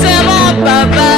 C'est mon papa,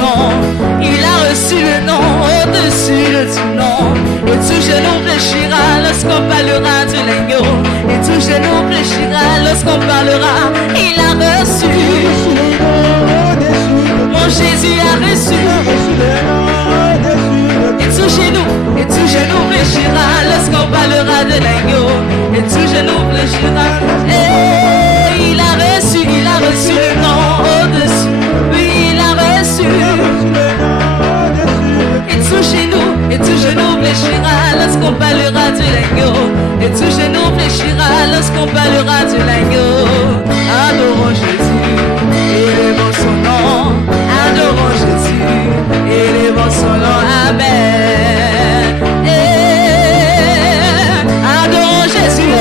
nom. Il a reçu le nom au-dessus de tout nom. Et tout genou fléchira lorsqu'on parlera de l'agneau. Et tout genou fléchira lorsqu'on parlera. Il a reçu. Mon Jésus a reçu. Et tout genou fléchira lorsqu'on parlera de l'agneau. Et tout genou fléchira. Et il a reçu le nom au-dessus. Oui, il a reçu. Et tout genou fléchira lorsqu'on parlera de l'agneau. Et tout genou fléchira lorsqu'on parlera de l'agneau. Adorons Jésus, élevons son nom. Adorons Jésus, élevons son nom. Amen. Adorons Jésus,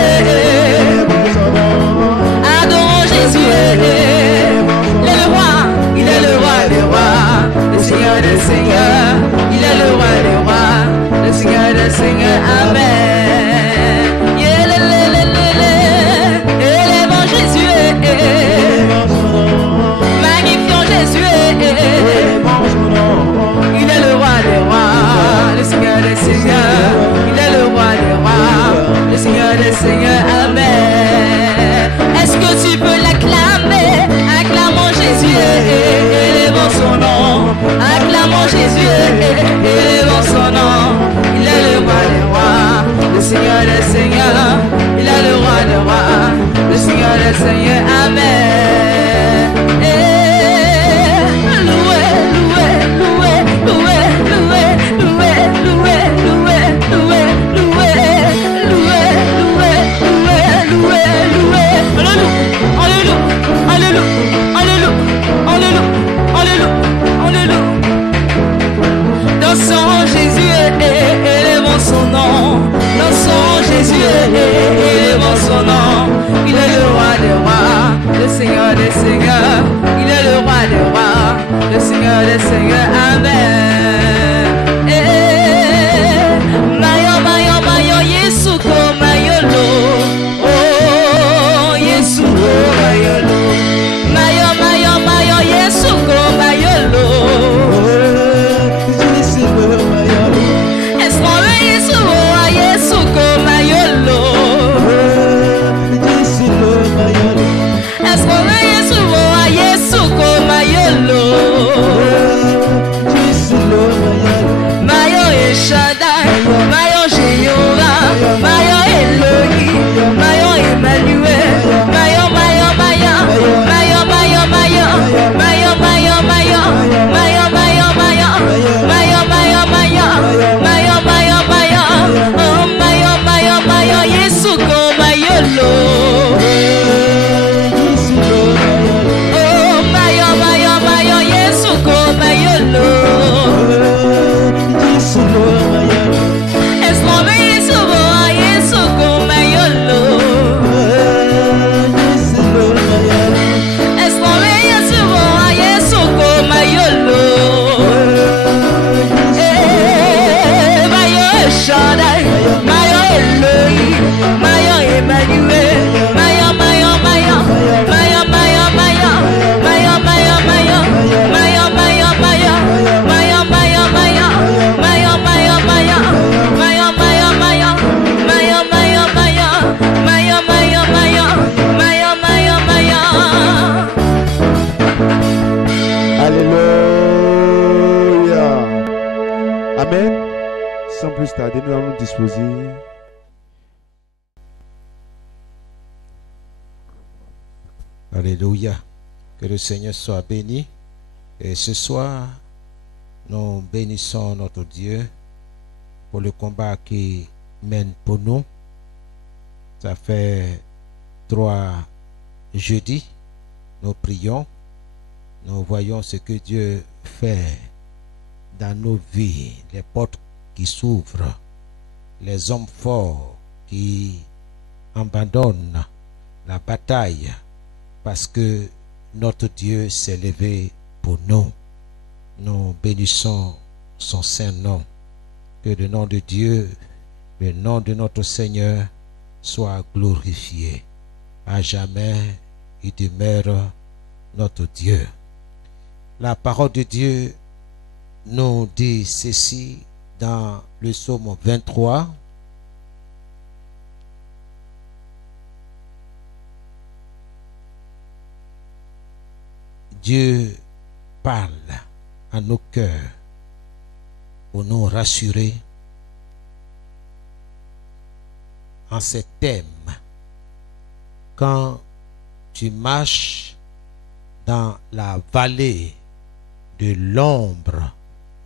adorons Jésus. Il est le roi, il est le roi des rois, le Seigneur des seigneurs. Il est le roi des rois, le Seigneur des seigneurs. Amen. Élevons Jésus, magnifions Jésus. Il est le roi des rois, le Seigneur des seigneurs. Il est le roi des rois, le Seigneur des seigneurs. Amen. Est-ce que tu peux l'acclamer? Acclamons Jésus, élevons son nom. Acclamons Jésus, élevons son nom. Il est le roi des rois, le Seigneur des seigneurs. Il est le roi des rois, le Seigneur des seigneurs. Amen. Loué, loué, loué, loué, loué, loué, loué, loué, loué, loué, loué, loué, loué, loué. Alléluia, alléluia, alléluia, alléluia, alléluia, alléluia. Dansons Jésus, élevons son nom. Dansons Jésus, élevons son nom. Il est le roi des rois, le Seigneur des seigneurs. Il est le roi des rois, le Seigneur des seigneurs. Amen. Mayo, mayo, mayo, Yesuko, mayolo. Oh, Yesuko, mayolo. Mayo, mayo, mayo, Yesuko, mayolo. Sans plus tarder, nous allons nous disposer. Alléluia. Que le Seigneur soit béni. Et ce soir, nous bénissons notre Dieu pour le combat qui mène pour nous. Ça fait 3 jeudis, nous prions, nous voyons ce que Dieu fait dans nos vies, les portes qui s'ouvrent, les hommes forts qui abandonnent la bataille parce que notre Dieu s'est levé pour nous. Nous bénissons son saint nom. Que le nom de Dieu, le nom de notre Seigneur soit glorifié. À jamais, il demeure notre Dieu. La parole de Dieu nous dit ceci dans le psaume 23. Dieu parle à nos cœurs pour nous rassurer en ces thèmes. Quand tu marches dans la vallée de l'ombre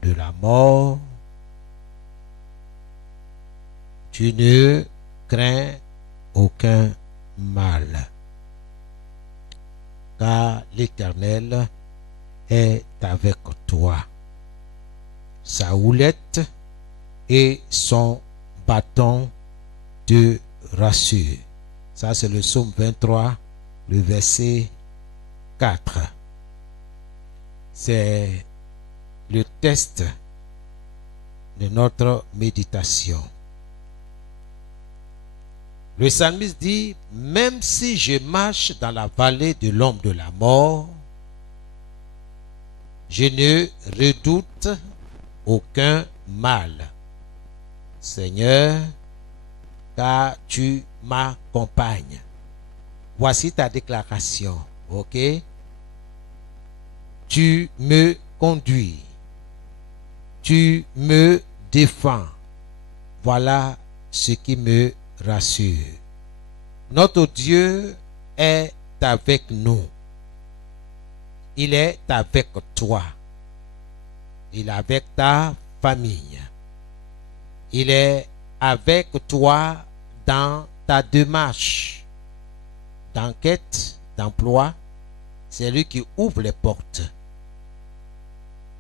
de la mort, tu ne crains aucun mal, car l'Éternel est avec toi. Sa houlette et son bâton te rassurent. Ça, c'est le psaume 23, le verset 4. C'est le texte de notre méditation. Le psalmiste dit, même si je marche dans la vallée de l'ombre de la mort, je ne redoute aucun mal. Seigneur, car tu m'accompagnes. Voici ta déclaration, ok? Tu me conduis. Tu me défends. Voilà ce qui me rassure. Notre Dieu est avec nous. Il est avec toi. Il est avec ta famille. Il est avec toi dans ta démarche d'enquête, d'emploi. C'est lui qui ouvre les portes.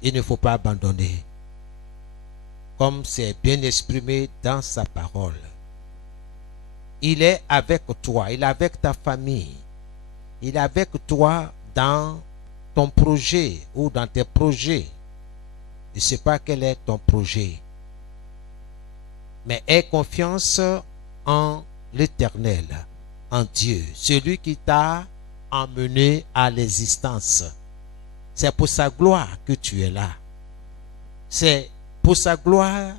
Il ne faut pas abandonner. Comme c'est bien exprimé dans sa parole. Il est avec toi. Il est avec ta famille. Il est avec toi dans ton projet ou dans tes projets. Je ne sais pas quel est ton projet. Mais aie confiance en l'Éternel, en Dieu, celui qui t'a emmené à l'existence. C'est pour sa gloire que tu es là. C'est pour sa gloire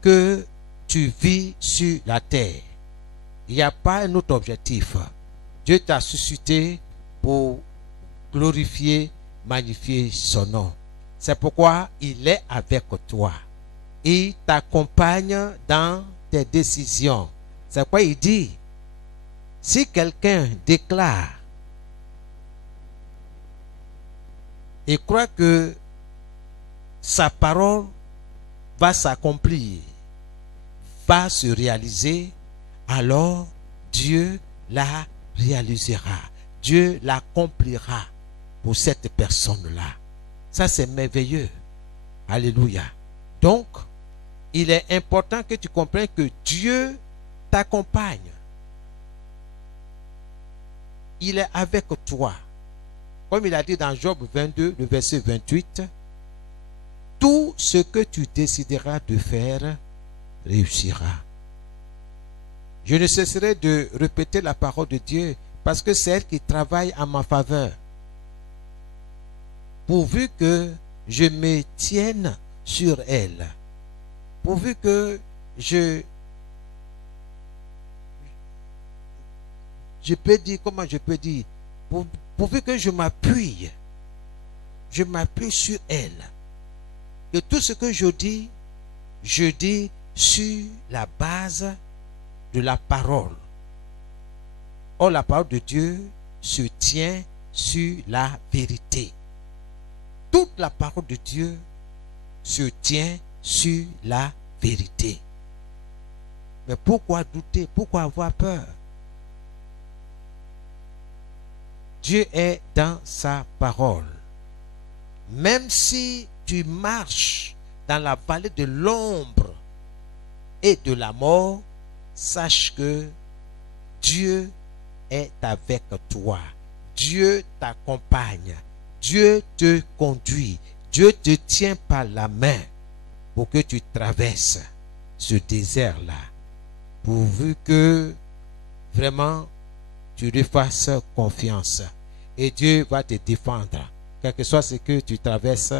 que tu vis sur la terre. Il n'y a pas un autre objectif. Dieu t'a suscité pour glorifier, magnifier son nom. C'est pourquoi il est avec toi. Il t'accompagne dans tes décisions. C'est pourquoi il dit, si quelqu'un déclare et croit que sa parole va s'accomplir, va se réaliser, alors Dieu la réalisera. Dieu l'accomplira pour cette personne-là. Ça, c'est merveilleux. Alléluia. Donc, il est important que tu comprennes que Dieu t'accompagne. Il est avec toi. Comme il a dit dans Job 22, le verset 28, tout ce que tu décideras de faire réussira. Je ne cesserai de répéter la parole de Dieu parce que c'est elle qui travaille en ma faveur. Pourvu que je me tienne sur elle. Pourvu que je peux dire, comment je peux dire, pourvu que je m'appuie sur elle. Que tout ce que je dis sur la base de la parole. Or, la parole de Dieu se tient sur la vérité. Toute la parole de Dieu se tient sur la vérité. Mais pourquoi douter? Pourquoi avoir peur? Dieu est dans sa parole. Même si tu marches dans la vallée de l'ombre et de la mort, sache que Dieu est avec toi. Dieu t'accompagne. Dieu te conduit. Dieu te tient par la main pour que tu traverses ce désert-là. Pourvu que vraiment tu lui fasses confiance. Et Dieu va te défendre. Quel que soit ce que tu traverses,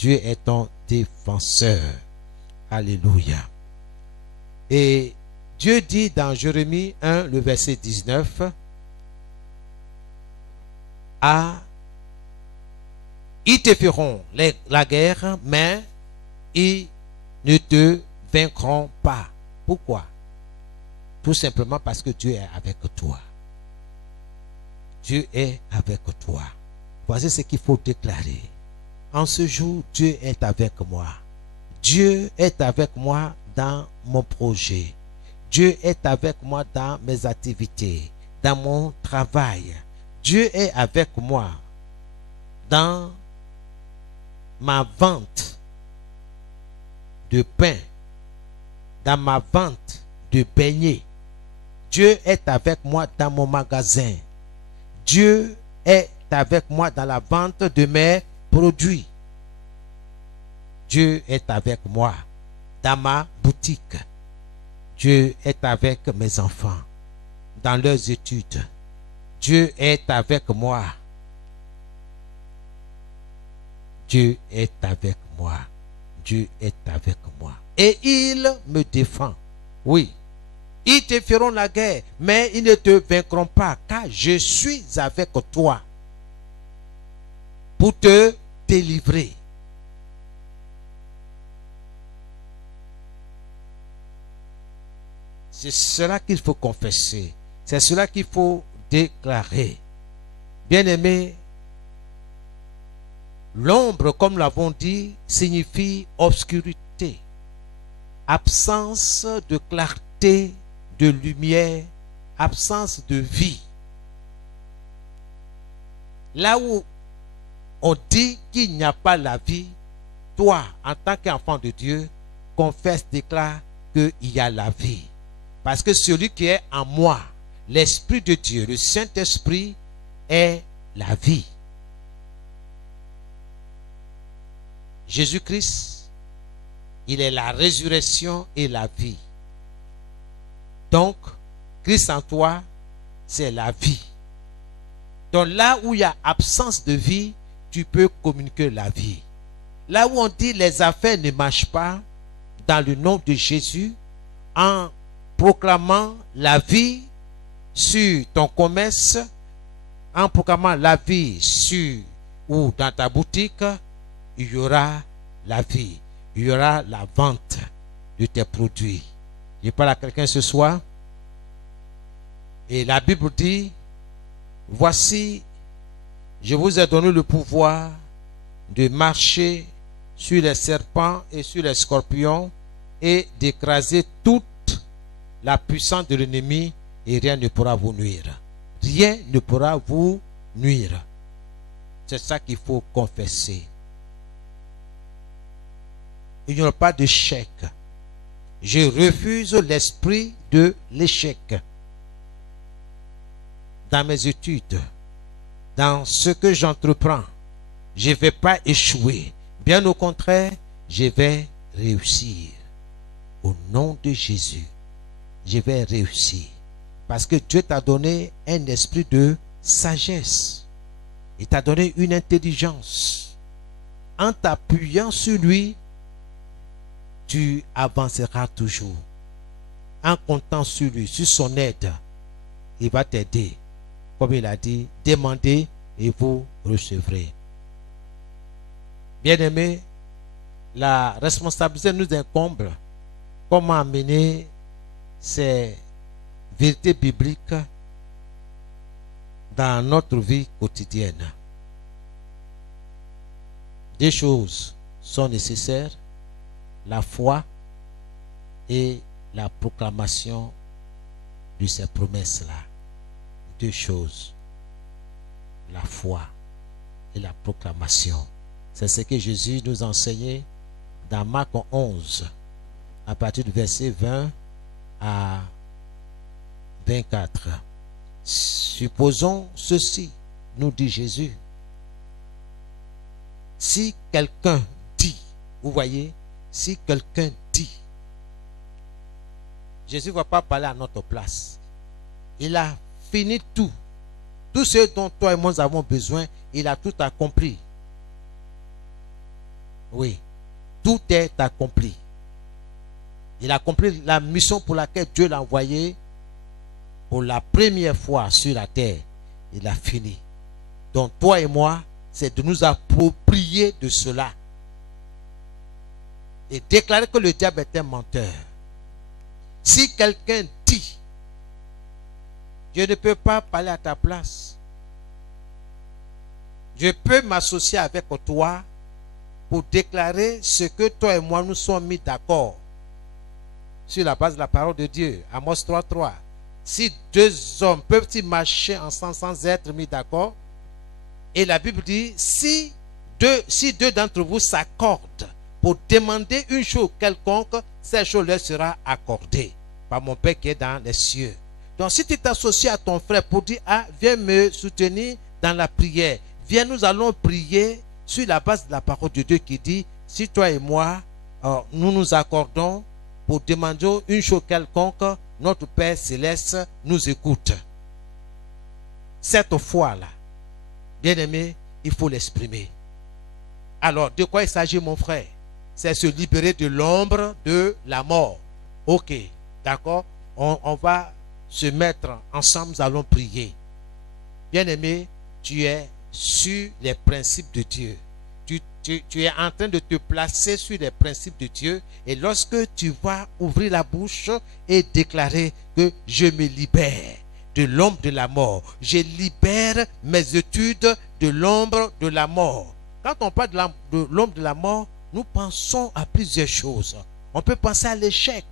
Dieu est ton défenseur. Alléluia. Et Dieu dit dans Jérémie 1, le verset 19, ils te feront la guerre, mais ils ne te vaincront pas. Pourquoi? Tout simplement parce que Dieu est avec toi. Dieu est avec toi. Voici ce qu'il faut déclarer. En ce jour, Dieu est avec moi. Dieu est avec moi dans mon projet. Dieu est avec moi dans mes activités, dans mon travail. Dieu est avec moi dans ma vente de pain, dans ma vente de beignets. Dieu est avec moi dans mon magasin. Dieu est avec moi dans la vente de mes produits. Dieu est avec moi dans ma boutique. Dieu est avec mes enfants dans leurs études. Dieu est avec moi. Dieu est avec moi. Dieu est avec moi. Et il me défend. Oui. Ils te feront la guerre, mais ils ne te vaincront pas, car je suis avec toi pour te délivrer. C'est cela qu'il faut confesser. C'est cela qu'il faut déclarer. Bien-aimé, l'ombre, comme l'avons dit, signifie obscurité, absence de clarté, de lumière, absence de vie. Là où on dit qu'il n'y a pas la vie, toi, en tant qu'enfant de Dieu, confesse, déclare qu'il y a la vie. Parce que celui qui est en moi, l'Esprit de Dieu, le Saint-Esprit, est la vie. Jésus-Christ, il est la résurrection et la vie. Donc, Christ en toi, c'est la vie. Donc là où il y a absence de vie, tu peux communiquer la vie. Là où on dit les affaires ne marchent pas, dans le nom de Jésus, en proclamant la vie sur ton commerce, en proclamant la vie sur ou dans ta boutique, il y aura la vie. Il y aura la vente de tes produits. Je parle à quelqu'un ce soir. Et la Bible dit, voici, je vous ai donné le pouvoir de marcher sur les serpents et sur les scorpions et d'écraser toute la puissance de l'ennemi et rien ne pourra vous nuire. Rien ne pourra vous nuire. C'est ça qu'il faut confesser. Il n'y aura pas d'échec. Je refuse l'esprit de l'échec. Dans mes études, dans ce que j'entreprends, je ne vais pas échouer. Bien au contraire, je vais réussir. Au nom de Jésus, je vais réussir. Parce que Dieu t'a donné un esprit de sagesse. Il t'a donné une intelligence. En t'appuyant sur lui, tu avanceras toujours. En comptant sur lui, sur son aide, il va t'aider. Comme il a dit, demandez et vous recevrez. Bien-aimés, la responsabilité nous incombe. Comment amener ces vérités bibliques dans notre vie quotidienne? Deux choses sont nécessaires: la foi et la proclamation de ces promesses-là. Deux choses: la foi et la proclamation. C'est ce que Jésus nous enseignait dans Marc 11, à partir du verset 20 à 24. Supposons ceci, nous dit Jésus. Si quelqu'un dit, vous voyez, si quelqu'un dit, Jésus ne va pas parler à notre place. Il a fini tout. Tout ce dont toi et moi avons besoin, il a tout accompli. Oui, tout est accompli. Il a accompli la mission pour laquelle Dieu l'a envoyé pour la première fois sur la terre. Il a fini. Donc toi et moi, c'est de nous approprier de cela et déclarer que le diable est un menteur. Si quelqu'un dit, je ne peux pas parler à ta place, je peux m'associer avec toi pour déclarer ce que toi et moi nous sommes mis d'accord sur la base de la parole de Dieu. Amos 3:3. Si deux hommes peuvent-ils marcher ensemble sans être mis d'accord? Et la Bible dit, si deux d'entre vous s'accordent pour demander une chose quelconque, cette chose leur sera accordée par mon Père qui est dans les cieux. Donc si tu t'associes à ton frère pour dire, ah, viens me soutenir dans la prière, viens, nous allons prier sur la base de la parole de Dieu qui dit, si toi et moi, nous nous accordons pour demander une chose quelconque, notre Père Céleste nous écoute. Cette foi-là, bien aimé, il faut l'exprimer. Alors, de quoi il s'agit, mon frère? C'est se libérer de l'ombre de la mort. Ok, d'accord? On va se mettre ensemble, nous allons prier. Bien aimé, tu es sur les principes de Dieu. Tu es en train de te placer sur les principes de Dieu. Et lorsque tu vas ouvrir la bouche et déclarer que je me libère de l'ombre de la mort, je libère mes études de l'ombre de la mort. Quand on parle de l'ombre de la mort, nous pensons à plusieurs choses. On peut penser à l'échec,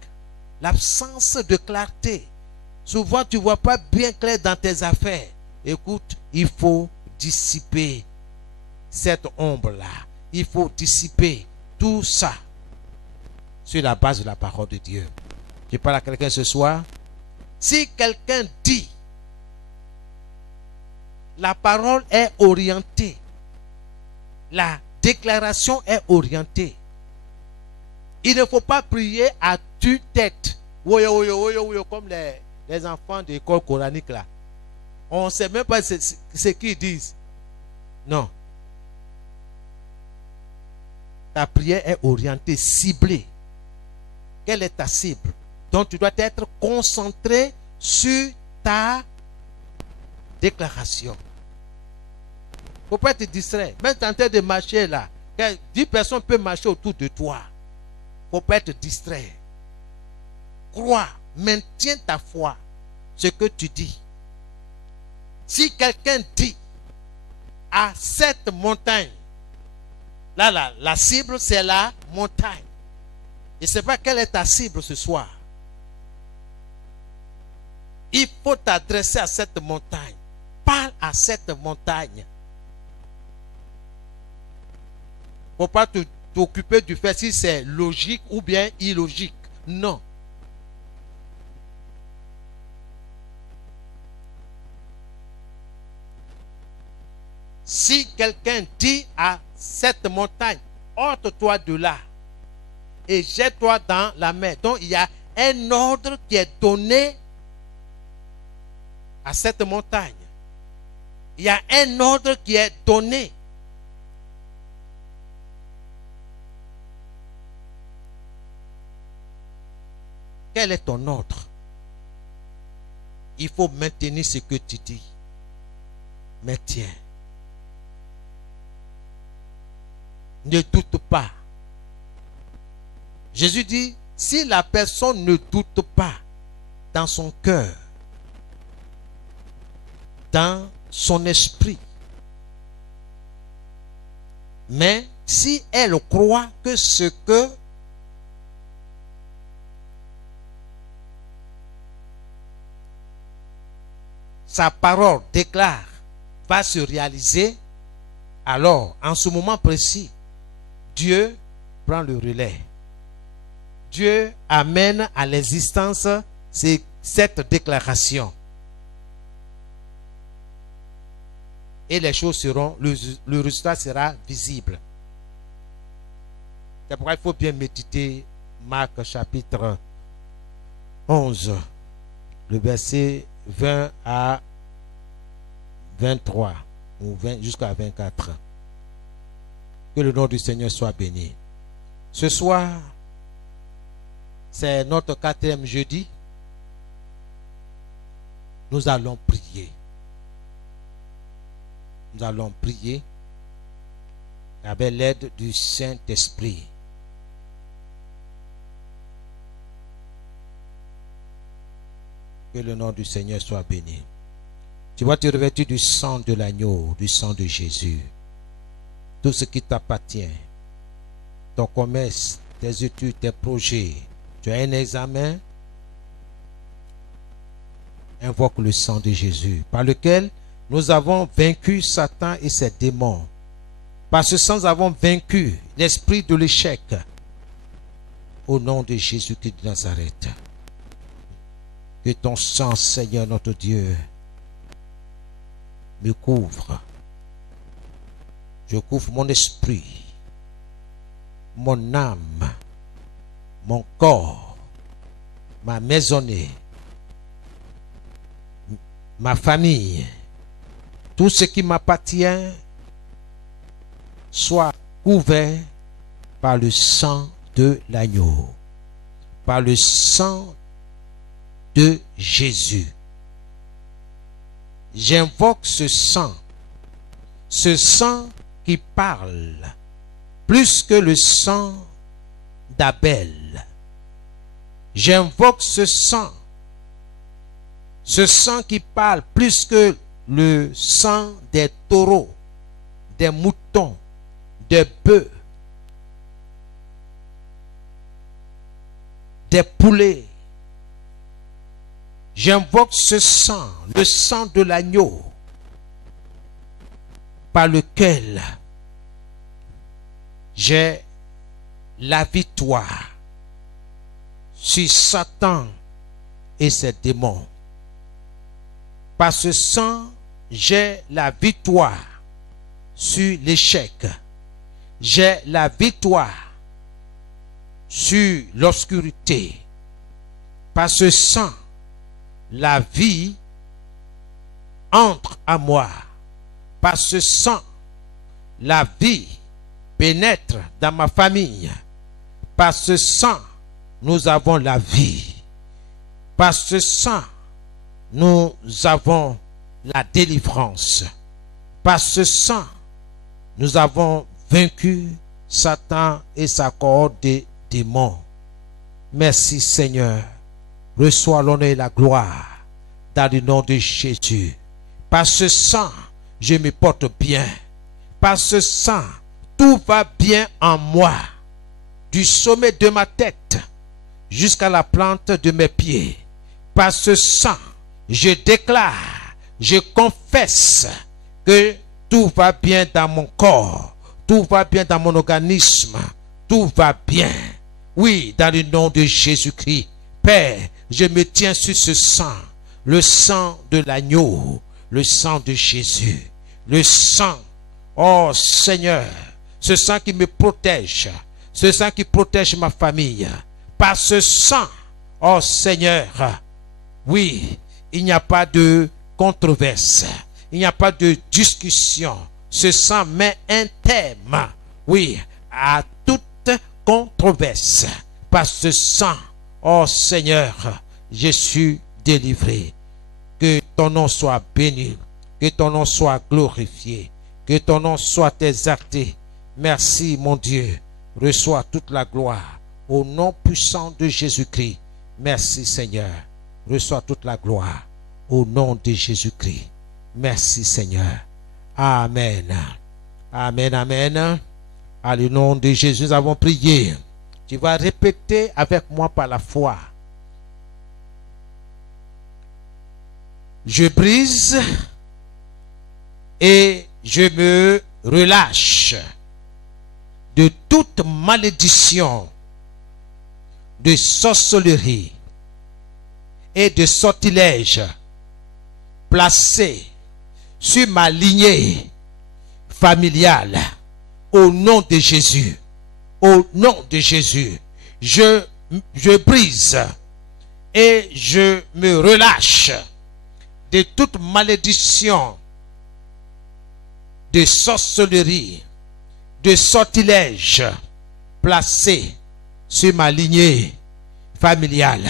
l'absence de clarté. Souvent, tu ne vois pas bien clair dans tes affaires. Écoute, il faut dissiper cette ombre-là. Il faut dissiper tout ça sur la base de la parole de Dieu. Je parle à quelqu'un ce soir. Si quelqu'un dit, la parole est orientée, la déclaration est orientée, il ne faut pas prier à tue-tête. Comme les enfants de l'école coranique là. On ne sait même pas ce qu'ils disent. Non. Ta prière est orientée, ciblée. Quelle est ta cible? Donc tu dois être concentré sur ta déclaration. Il ne faut pas être distrait. Même en train de marcher là, 10 personnes peuvent marcher autour de toi. Il ne faut pas être distrait. Crois, maintiens ta foi, ce que tu dis. Si quelqu'un dit à cette montagne, là, la cible c'est la montagne. Je ne sais pas quelle est ta cible ce soir. Il faut t'adresser à cette montagne. Parle à cette montagne. Il ne faut pas t'occuper du fait si c'est logique ou bien illogique. Non. Si quelqu'un dit à cette montagne, ôte-toi de là et jette-toi dans la mer. Donc il y a un ordre qui est donné à cette montagne. Il y a un ordre qui est donné. Quel est ton ordre? Il faut maintenir ce que tu dis. Maintiens. Ne doute pas. Jésus dit, si la personne ne doute pas dans son cœur, dans son esprit, mais si elle croit que ce que sa parole déclare va se réaliser, alors en ce moment précis, Dieu prend le relais. Dieu amène à l'existence cette déclaration. Et les choses seront, le résultat sera visible. C'est pourquoi il faut bien méditer Marc chapitre 11, le verset 20 à 23, ou 20 jusqu'à 24. Que le nom du Seigneur soit béni. Ce soir, c'est notre 4e jeudi. Nous allons prier. Nous allons prier avec l'aide du Saint-Esprit. Que le nom du Seigneur soit béni. Tu vas te revêtir du sang de l'agneau, du sang de Jésus. Tout ce qui t'appartient, ton commerce, tes études, tes projets, tu as un examen, invoque le sang de Jésus, par lequel nous avons vaincu Satan et ses démons. Par ce sang, nous avons vaincu l'esprit de l'échec. Au nom de Jésus-Christ de Nazareth. Que ton sang, Seigneur notre Dieu, me couvre. Je couvre mon esprit, mon âme, mon corps, ma maisonnée, ma famille, tout ce qui m'appartient soit couvert par le sang de l'agneau, par le sang de Jésus. J'invoque ce sang qui parle plus que le sang d'Abel. J'invoque ce sang qui parle plus que le sang des taureaux, des moutons, des bœufs, des poulets. J'invoque ce sang, le sang de l'agneau, par lequel j'ai la victoire sur Satan et ses démons. Par ce sang, j'ai la victoire sur l'échec. J'ai la victoire sur l'obscurité. Par ce sang, la vie entre à moi. Par ce sang, la vie pénètre dans ma famille. Par ce sang, nous avons la vie. Par ce sang, nous avons la délivrance. Par ce sang, nous avons vaincu Satan et sa cohorte de démons. Merci Seigneur. Reçois l'honneur et la gloire dans le nom de Jésus. Par ce sang, je me porte bien. Par ce sang, tout va bien en moi. Du sommet de ma tête jusqu'à la plante de mes pieds. Par ce sang, je déclare, je confesse que tout va bien dans mon corps. Tout va bien dans mon organisme. Tout va bien. Oui, dans le nom de Jésus-Christ. Père, je me tiens sur ce sang. Le sang de l'agneau. Le sang de Jésus. Le sang, oh Seigneur, ce sang qui me protège. Ce sang qui protège ma famille. Par ce sang, oh Seigneur, oui, il n'y a pas de controverse. Il n'y a pas de discussion. Ce sang met un terme, oui, à toute controverse. Par ce sang, oh Seigneur, je suis délivré. Que ton nom soit béni. Que ton nom soit glorifié. Que ton nom soit exalté. Merci mon Dieu. Reçois toute la gloire. Au nom puissant de Jésus-Christ. Merci Seigneur. Reçois toute la gloire. Au nom de Jésus-Christ. Merci Seigneur. Amen. Amen, amen. À le nom de Jésus, nous avons prié. Tu vas répéter avec moi par la foi. Je brise et je me relâche de toute malédiction, de sorcellerie et de sortilège placée sur ma lignée familiale. Au nom de Jésus, au nom de Jésus, je brise et je me relâche de toute malédiction, de sorcellerie de sortilèges placés sur ma lignée familiale.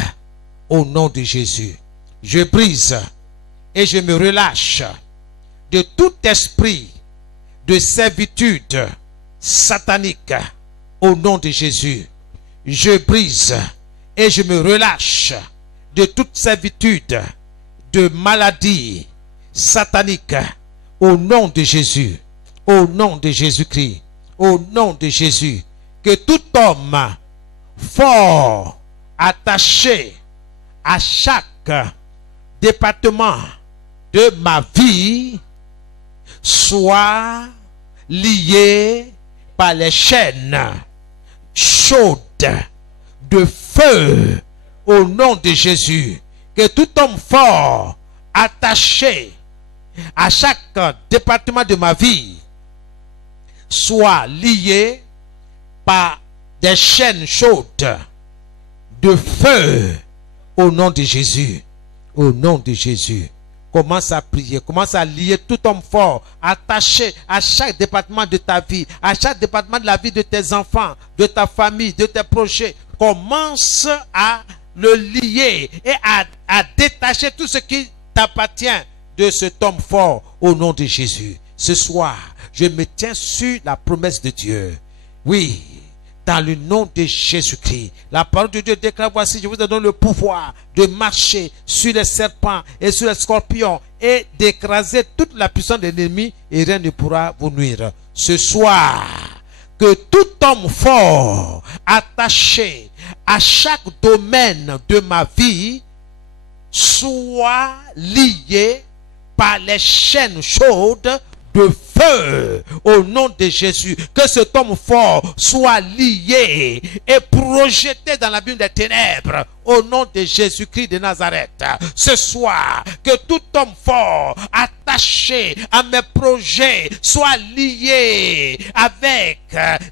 Au nom de Jésus, je brise et je me relâche de tout esprit de servitude satanique. Au nom de Jésus, je brise et je me relâche de toute servitude de maladie satanique. Au nom de Jésus, au nom de Jésus-Christ, au nom de Jésus, que tout homme fort attaché à chaque département de ma vie soit lié par les chaînes chaudes de feu au nom de Jésus. Que tout homme fort attaché à chaque département de ma vie soit lié par des chaînes chaudes de feu au nom de Jésus. Au nom de Jésus. Commence à prier, commence à lier tout homme fort attaché à chaque département de ta vie, à chaque département de la vie de tes enfants, de ta famille, de tes projets. Commence à le lier et à détacher tout ce qui t'appartient de cet homme fort au nom de Jésus. Ce soir, je me tiens sur la promesse de Dieu. Oui, dans le nom de Jésus-Christ. La parole de Dieu déclare, voici, je vous donne le pouvoir de marcher sur les serpents et sur les scorpions et d'écraser toute la puissance de l'ennemi et rien ne pourra vous nuire. Ce soir, que tout homme fort attaché à chaque domaine de ma vie soit lié par les chaînes chaudes de feu au nom de Jésus. Que cet homme fort soit lié et projeté dans l'abîme des ténèbres au nom de Jésus-Christ de Nazareth. Ce soir, que tout homme fort attaché à mes projets soit lié avec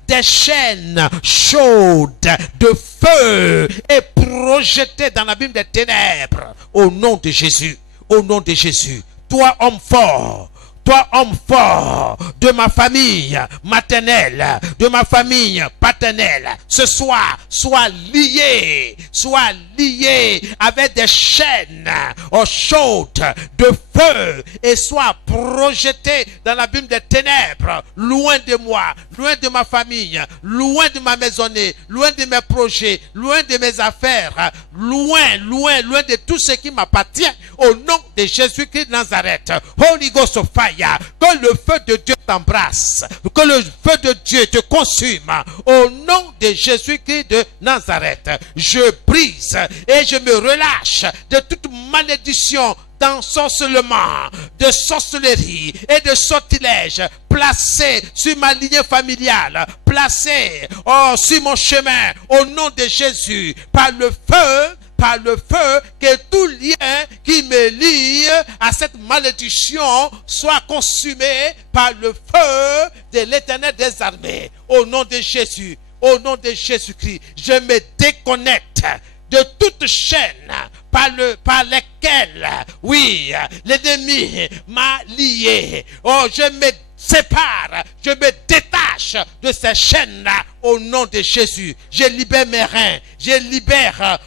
des chaînes chaudes de feu et projeté dans l'abîme des ténèbres au nom de Jésus. Au nom de Jésus. Toi, homme fort, toi, homme fort de ma famille maternelle, de ma famille paternelle, ce soir, sois lié avec des chaînes chaudes de feu et sois projeté dans l'abîme des ténèbres, loin de moi, loin de ma famille, loin de ma maisonnée, loin de mes projets, loin de mes affaires, loin de tout ce qui m'appartient, au nom de Jésus-Christ de Nazareth. Holy Ghost of fire. Que le feu de Dieu t'embrasse, que le feu de Dieu te consume au nom de Jésus-Christ de Nazareth. Je brise et je me relâche de toute malédiction d'ensorcellement, de sorcellerie et de sortilège placé sur ma lignée familiale, placé sur mon chemin au nom de Jésus par le feu, que tout lien qui me lie à cette malédiction soit consumé par le feu de l'Éternel des armées. Au nom de Jésus, au nom de Jésus-Christ, je me déconnecte de toute chaîne par lesquelles, oui, l'ennemi m'a lié. Oh, je me sépare, je me détache de ces chaînes-là au nom de Jésus. Je libère mes reins, je libère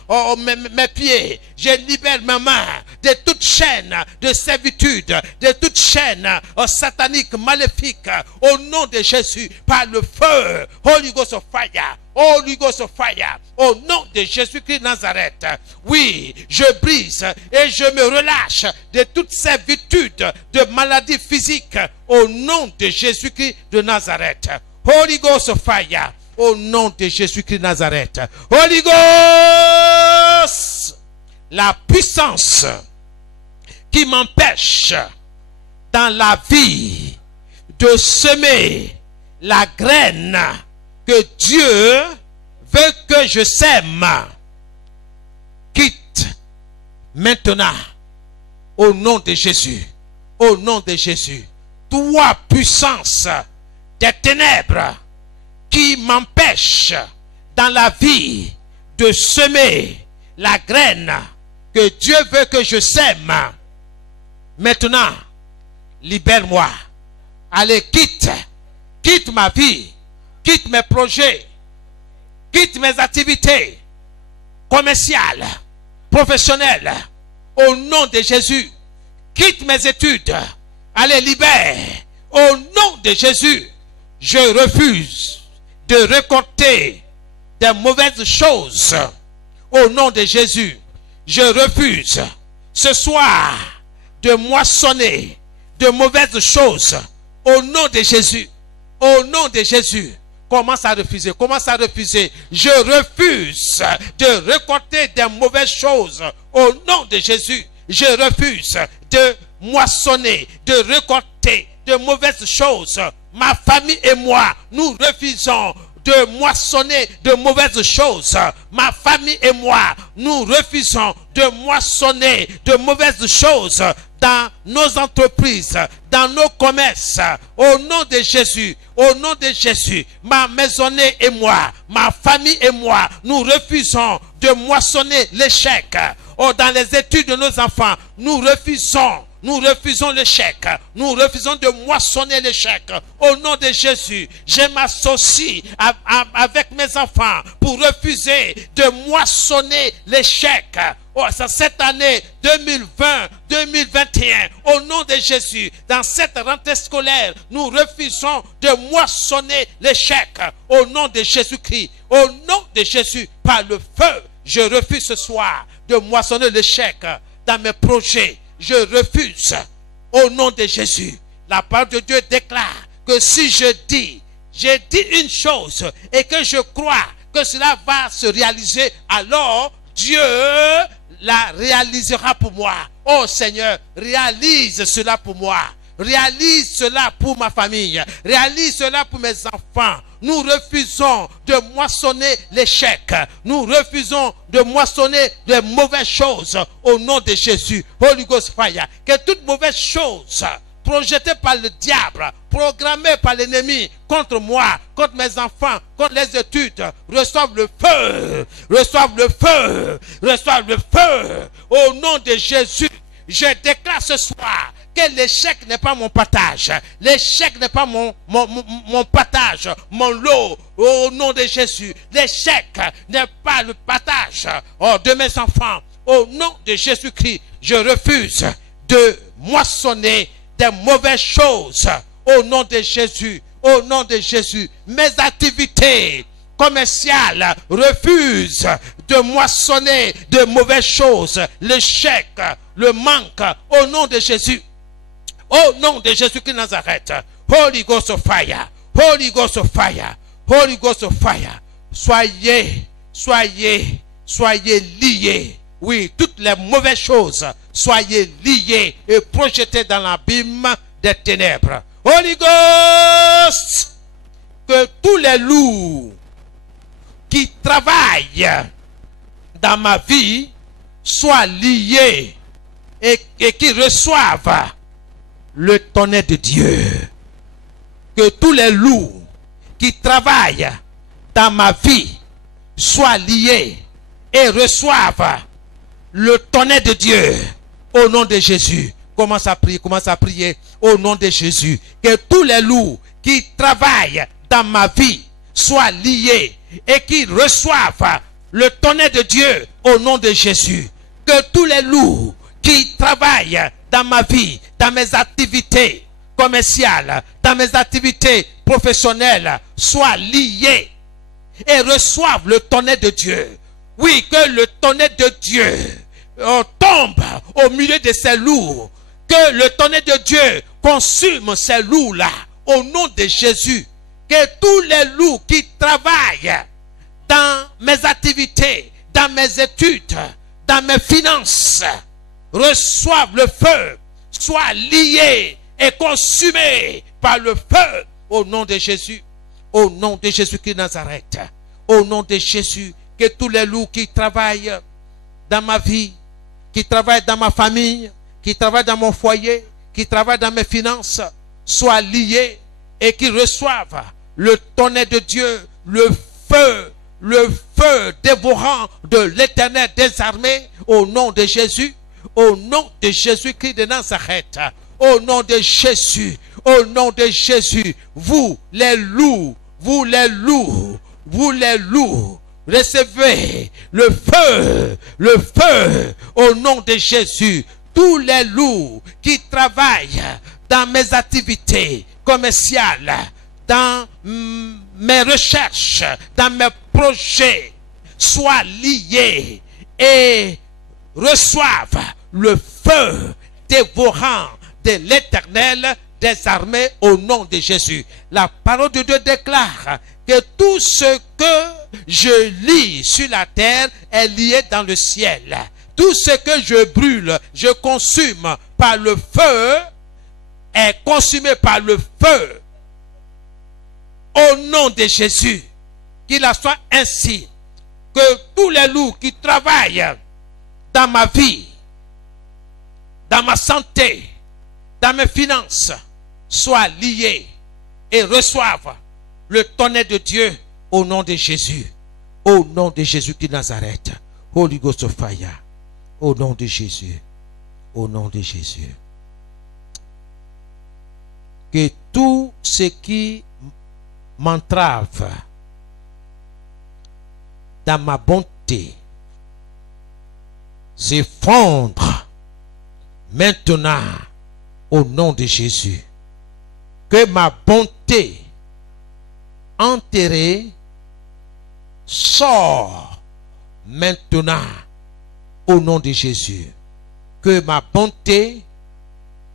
mes pieds, je libère mes mains de toute chaîne de servitude, de toute chaîne satanique, maléfique, au nom de Jésus, par le feu. Holy Ghost of fire, Holy Ghost of fire, au nom de Jésus-Christ de Nazareth. Oui, je brise et je me relâche de toute servitude de maladie physique au nom de Jésus-Christ de Nazareth. Holy Ghost of fire, au nom de Jésus-Christ de Nazareth. Holy Ghost, la puissance qui m'empêche dans la vie de semer la graine que Dieu veut que je sème, quitte maintenant au nom de Jésus. Au nom de Jésus. Toi, puissance des ténèbres qui m'empêche dans la vie de semer la graine que Dieu veut que je sème, maintenant, libère-moi. Allez, quitte ma vie quitte mes projets, quitte mes activités commerciales, professionnelles, au nom de Jésus. Quitte mes études, allez, libère, au nom de Jésus. Je refuse de récolter des mauvaises choses, au nom de Jésus. Je refuse ce soir de moissonner de mauvaises choses, au nom de Jésus. Au nom de Jésus. Commence à refuser, commence à refuser. Je refuse de récolter des mauvaises choses, au nom de Jésus. Je refuse de moissonner, de récolter de mauvaises choses. Ma famille et moi, nous refusons de moissonner de mauvaises choses. Ma famille et moi, nous refusons de moissonner de mauvaises choses dans nos entreprises, dans nos commerces. Au nom de Jésus, au nom de Jésus, ma maisonnée et moi, ma famille et moi, nous refusons de moissonner l'échec. Oh, dans les études de nos enfants, nous refusons l'échec. Nous refusons de moissonner l'échec. Au nom de Jésus, je m'associe avec mes enfants pour refuser de moissonner l'échec. Oh, cette année 2020-2021, au nom de Jésus, dans cette rentrée scolaire, nous refusons de moissonner l'échec. Au nom de Jésus-Christ, au nom de Jésus, par le feu, je refuse ce soir de moissonner l'échec dans mes projets. Je refuse au nom de Jésus. La parole de Dieu déclare que si j'ai dit une chose et que je crois que cela va se réaliser, alors Dieu la réalisera pour moi. Oh Seigneur, réalise cela pour moi. Réalise cela pour ma famille. Réalise cela pour mes enfants. Nous refusons de moissonner l'échec. Nous refusons de moissonner les mauvaises choses au nom de Jésus. Holy Ghost Fire. Que toute mauvaise chose projetée par le diable, programmée par l'ennemi contre moi, contre mes enfants, contre les études, reçoivent le feu. Reçoivent le feu. Reçoivent le feu. Au nom de Jésus, je déclare ce soir que l'échec n'est pas mon partage. L'échec n'est pas mon partage, mon lot. Au nom de Jésus, l'échec n'est pas le partage de mes enfants. Au nom de Jésus-Christ, je refuse de moissonner des mauvaises choses. Au nom de Jésus, au nom de Jésus, mes activités commerciales refusent de moissonner de mauvaises choses. L'échec, le manque, au nom de Jésus. Au nom de Jésus-Christ Nazareth, Holy Ghost of Fire, Holy Ghost of Fire, Holy Ghost of Fire, soyez liés. Oui, toutes les mauvaises choses, soyez liés et projetés dans l'abîme des ténèbres. Holy Ghost, que tous les loups qui travaillent dans ma vie soient liés et qui reçoivent le tonnerre de Dieu. Que tous les loups qui travaillent dans ma vie soient liés et reçoivent le tonnerre de Dieu. Au nom de Jésus. Commence à prier au nom de Jésus. Que tous les loups qui travaillent dans ma vie soient liés et qui reçoivent le tonnerre de Dieu au nom de Jésus. Que tous les loups qui travaillent dans ma vie, dans mes activités commerciales, dans mes activités professionnelles, soient liés et reçoivent le tonnerre de Dieu. Oui, que le tonnerre de Dieu tombe au milieu de ces loups. Que le tonnerre de Dieu consume ces loups-là au nom de Jésus. Que tous les loups qui travaillent dans mes activités, dans mes études, dans mes finances, reçoivent le feu, soient liés et consumés par le feu au nom de Jésus. Au nom de Jésus-Christ Nazareth. Au nom de Jésus, que tous les loups qui travaillent dans ma vie, qui travaillent dans ma famille, qui travaillent dans mon foyer, qui travaillent dans mes finances, soient liés et qui reçoivent le tonnerre de Dieu, le feu dévorant de l'Éternel des armées, au nom de Jésus, au nom de Jésus-Christ de Nazareth, au nom de Jésus, vous, les loups vous les loups, recevez le feu au nom de Jésus. Tous les loups qui travaillent dans mes activités commerciales, dans mes recherches, dans mes projets, soient liés et reçoivent le feu dévorant de l'Éternel des armées au nom de Jésus. La parole de Dieu déclare que tout ce que je lis sur la terre est lié dans le ciel. Tout ce que je brûle, je consume par le feu, est consumé par le feu. Au nom de Jésus, qu'il en soit ainsi, que tous les loups qui travaillent dans ma vie, dans ma santé, dans mes finances, soient liés et reçoivent le tonnerre de Dieu au nom de Jésus. Au nom de Jésus de Nazareth. Holy Ghost of Fire. Au nom de Jésus. Au nom de Jésus. Que tout ce qui m'entrave dans ma bonté s'effondre maintenant au nom de Jésus. Que ma bonté enterrée sort maintenant au nom de Jésus. Que ma bonté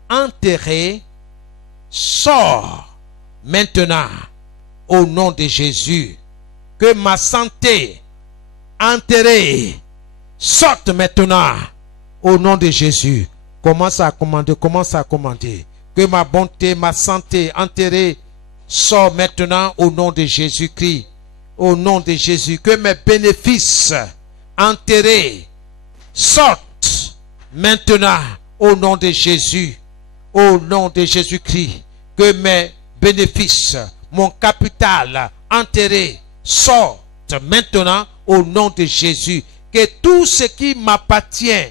enterrée sort maintenant au nom de Jésus. Que ma santé enterrée sorte maintenant au nom de Jésus. Commence à commander, commence à commander. Que ma bonté, ma santé enterrée sort maintenant au nom de Jésus-Christ. Au nom de Jésus. Que mes bénéfices enterrés sortent maintenant au nom de Jésus. Au nom de Jésus-Christ. Que mes bénéfices, mon capital enterré sortent maintenant au nom de Jésus. Que tout ce qui m'appartient,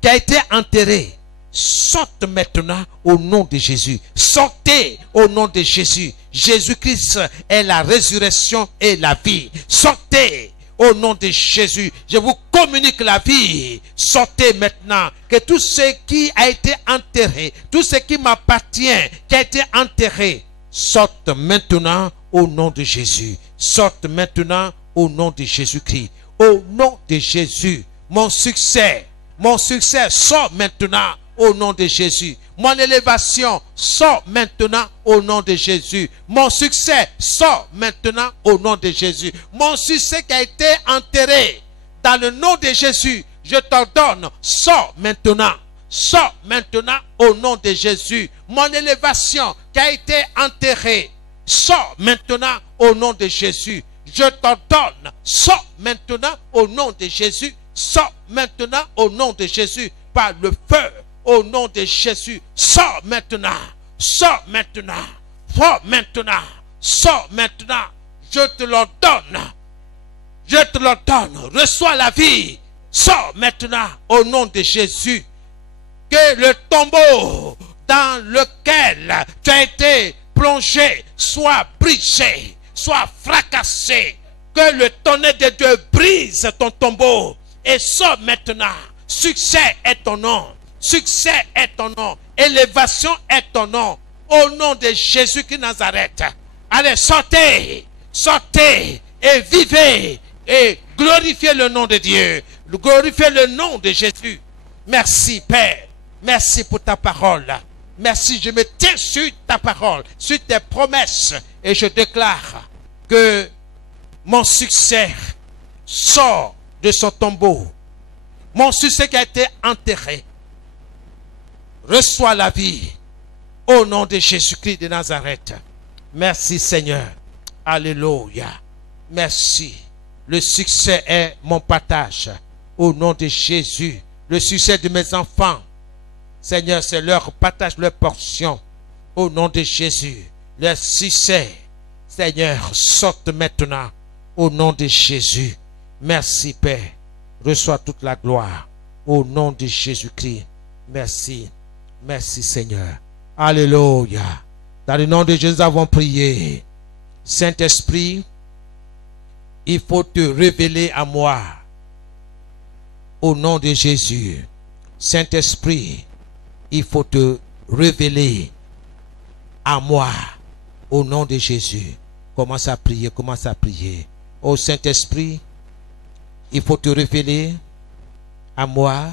qui a été enterré, sorte maintenant au nom de Jésus. Sortez au nom de Jésus. Jésus-Christ est la résurrection et la vie. Sortez au nom de Jésus. Je vous communique la vie. Sortez maintenant. Que tout ce qui a été enterré, tout ce qui m'appartient, qui a été enterré, sorte maintenant au nom de Jésus. Sorte maintenant au nom de Jésus-Christ. Au nom de Jésus. Mon succès sort maintenant au nom de Jésus. Mon élévation sort maintenant au nom de Jésus. Mon succès sort maintenant au nom de Jésus. Mon succès qui a été enterré dans le nom de Jésus, je t'ordonne, sort maintenant. Sort maintenant au nom de Jésus. Mon élévation qui a été enterrée, sort maintenant au nom de Jésus. Je t'ordonne, sort maintenant au nom de Jésus. Sors maintenant au nom de Jésus par le feu. Au nom de Jésus, sors maintenant, sors maintenant, sors maintenant, sors maintenant. Je te l'ordonne, je te l'ordonne. Reçois la vie, sors maintenant au nom de Jésus. Que le tombeau dans lequel tu as été plongé soit brisé, soit fracassé. Que le tonnerre de Dieu brise ton tombeau et sors maintenant. Succès est ton nom. Succès est ton nom. Élévation est ton nom. Au nom de Jésus de Nazareth. Allez, sortez. Sortez et vivez. Et glorifiez le nom de Dieu. Glorifiez le nom de Jésus. Merci Père. Merci pour ta parole. Merci, je me tiens sur ta parole, sur tes promesses. Et je déclare que mon succès sort de son tombeau. Mon succès qui a été enterré. Reçois la vie au nom de Jésus-Christ de Nazareth. Merci Seigneur. Alléluia. Merci. Le succès est mon partage au nom de Jésus. Le succès de mes enfants, Seigneur, c'est leur partage, leur portion au nom de Jésus. Le succès, Seigneur, sorte maintenant au nom de Jésus. Merci Père. Reçois toute la gloire au nom de Jésus-Christ. Merci. Merci Seigneur. Alléluia. Dans le nom de Jésus, nous avons prié. Saint-Esprit, il faut te révéler à moi. Au nom de Jésus. Saint-Esprit, il faut te révéler à moi. Au nom de Jésus. Commence à prier, commence à prier. Ô Saint-Esprit, il faut te révéler à moi.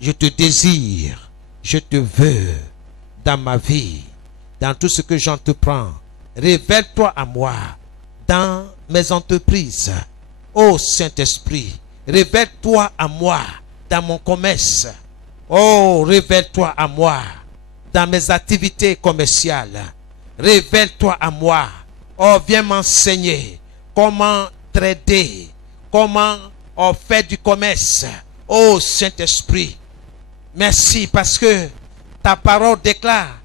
Je te désire, je te veux dans ma vie, dans tout ce que j'entreprends. Révèle-toi à moi dans mes entreprises. Ô Saint-Esprit, révèle-toi à moi dans mon commerce. Oh, révèle-toi à moi dans mes activités commerciales. Révèle-toi à moi. Oh, viens m'enseigner comment trader, comment faire du commerce. Oh, Saint-Esprit, merci parce que ta parole déclare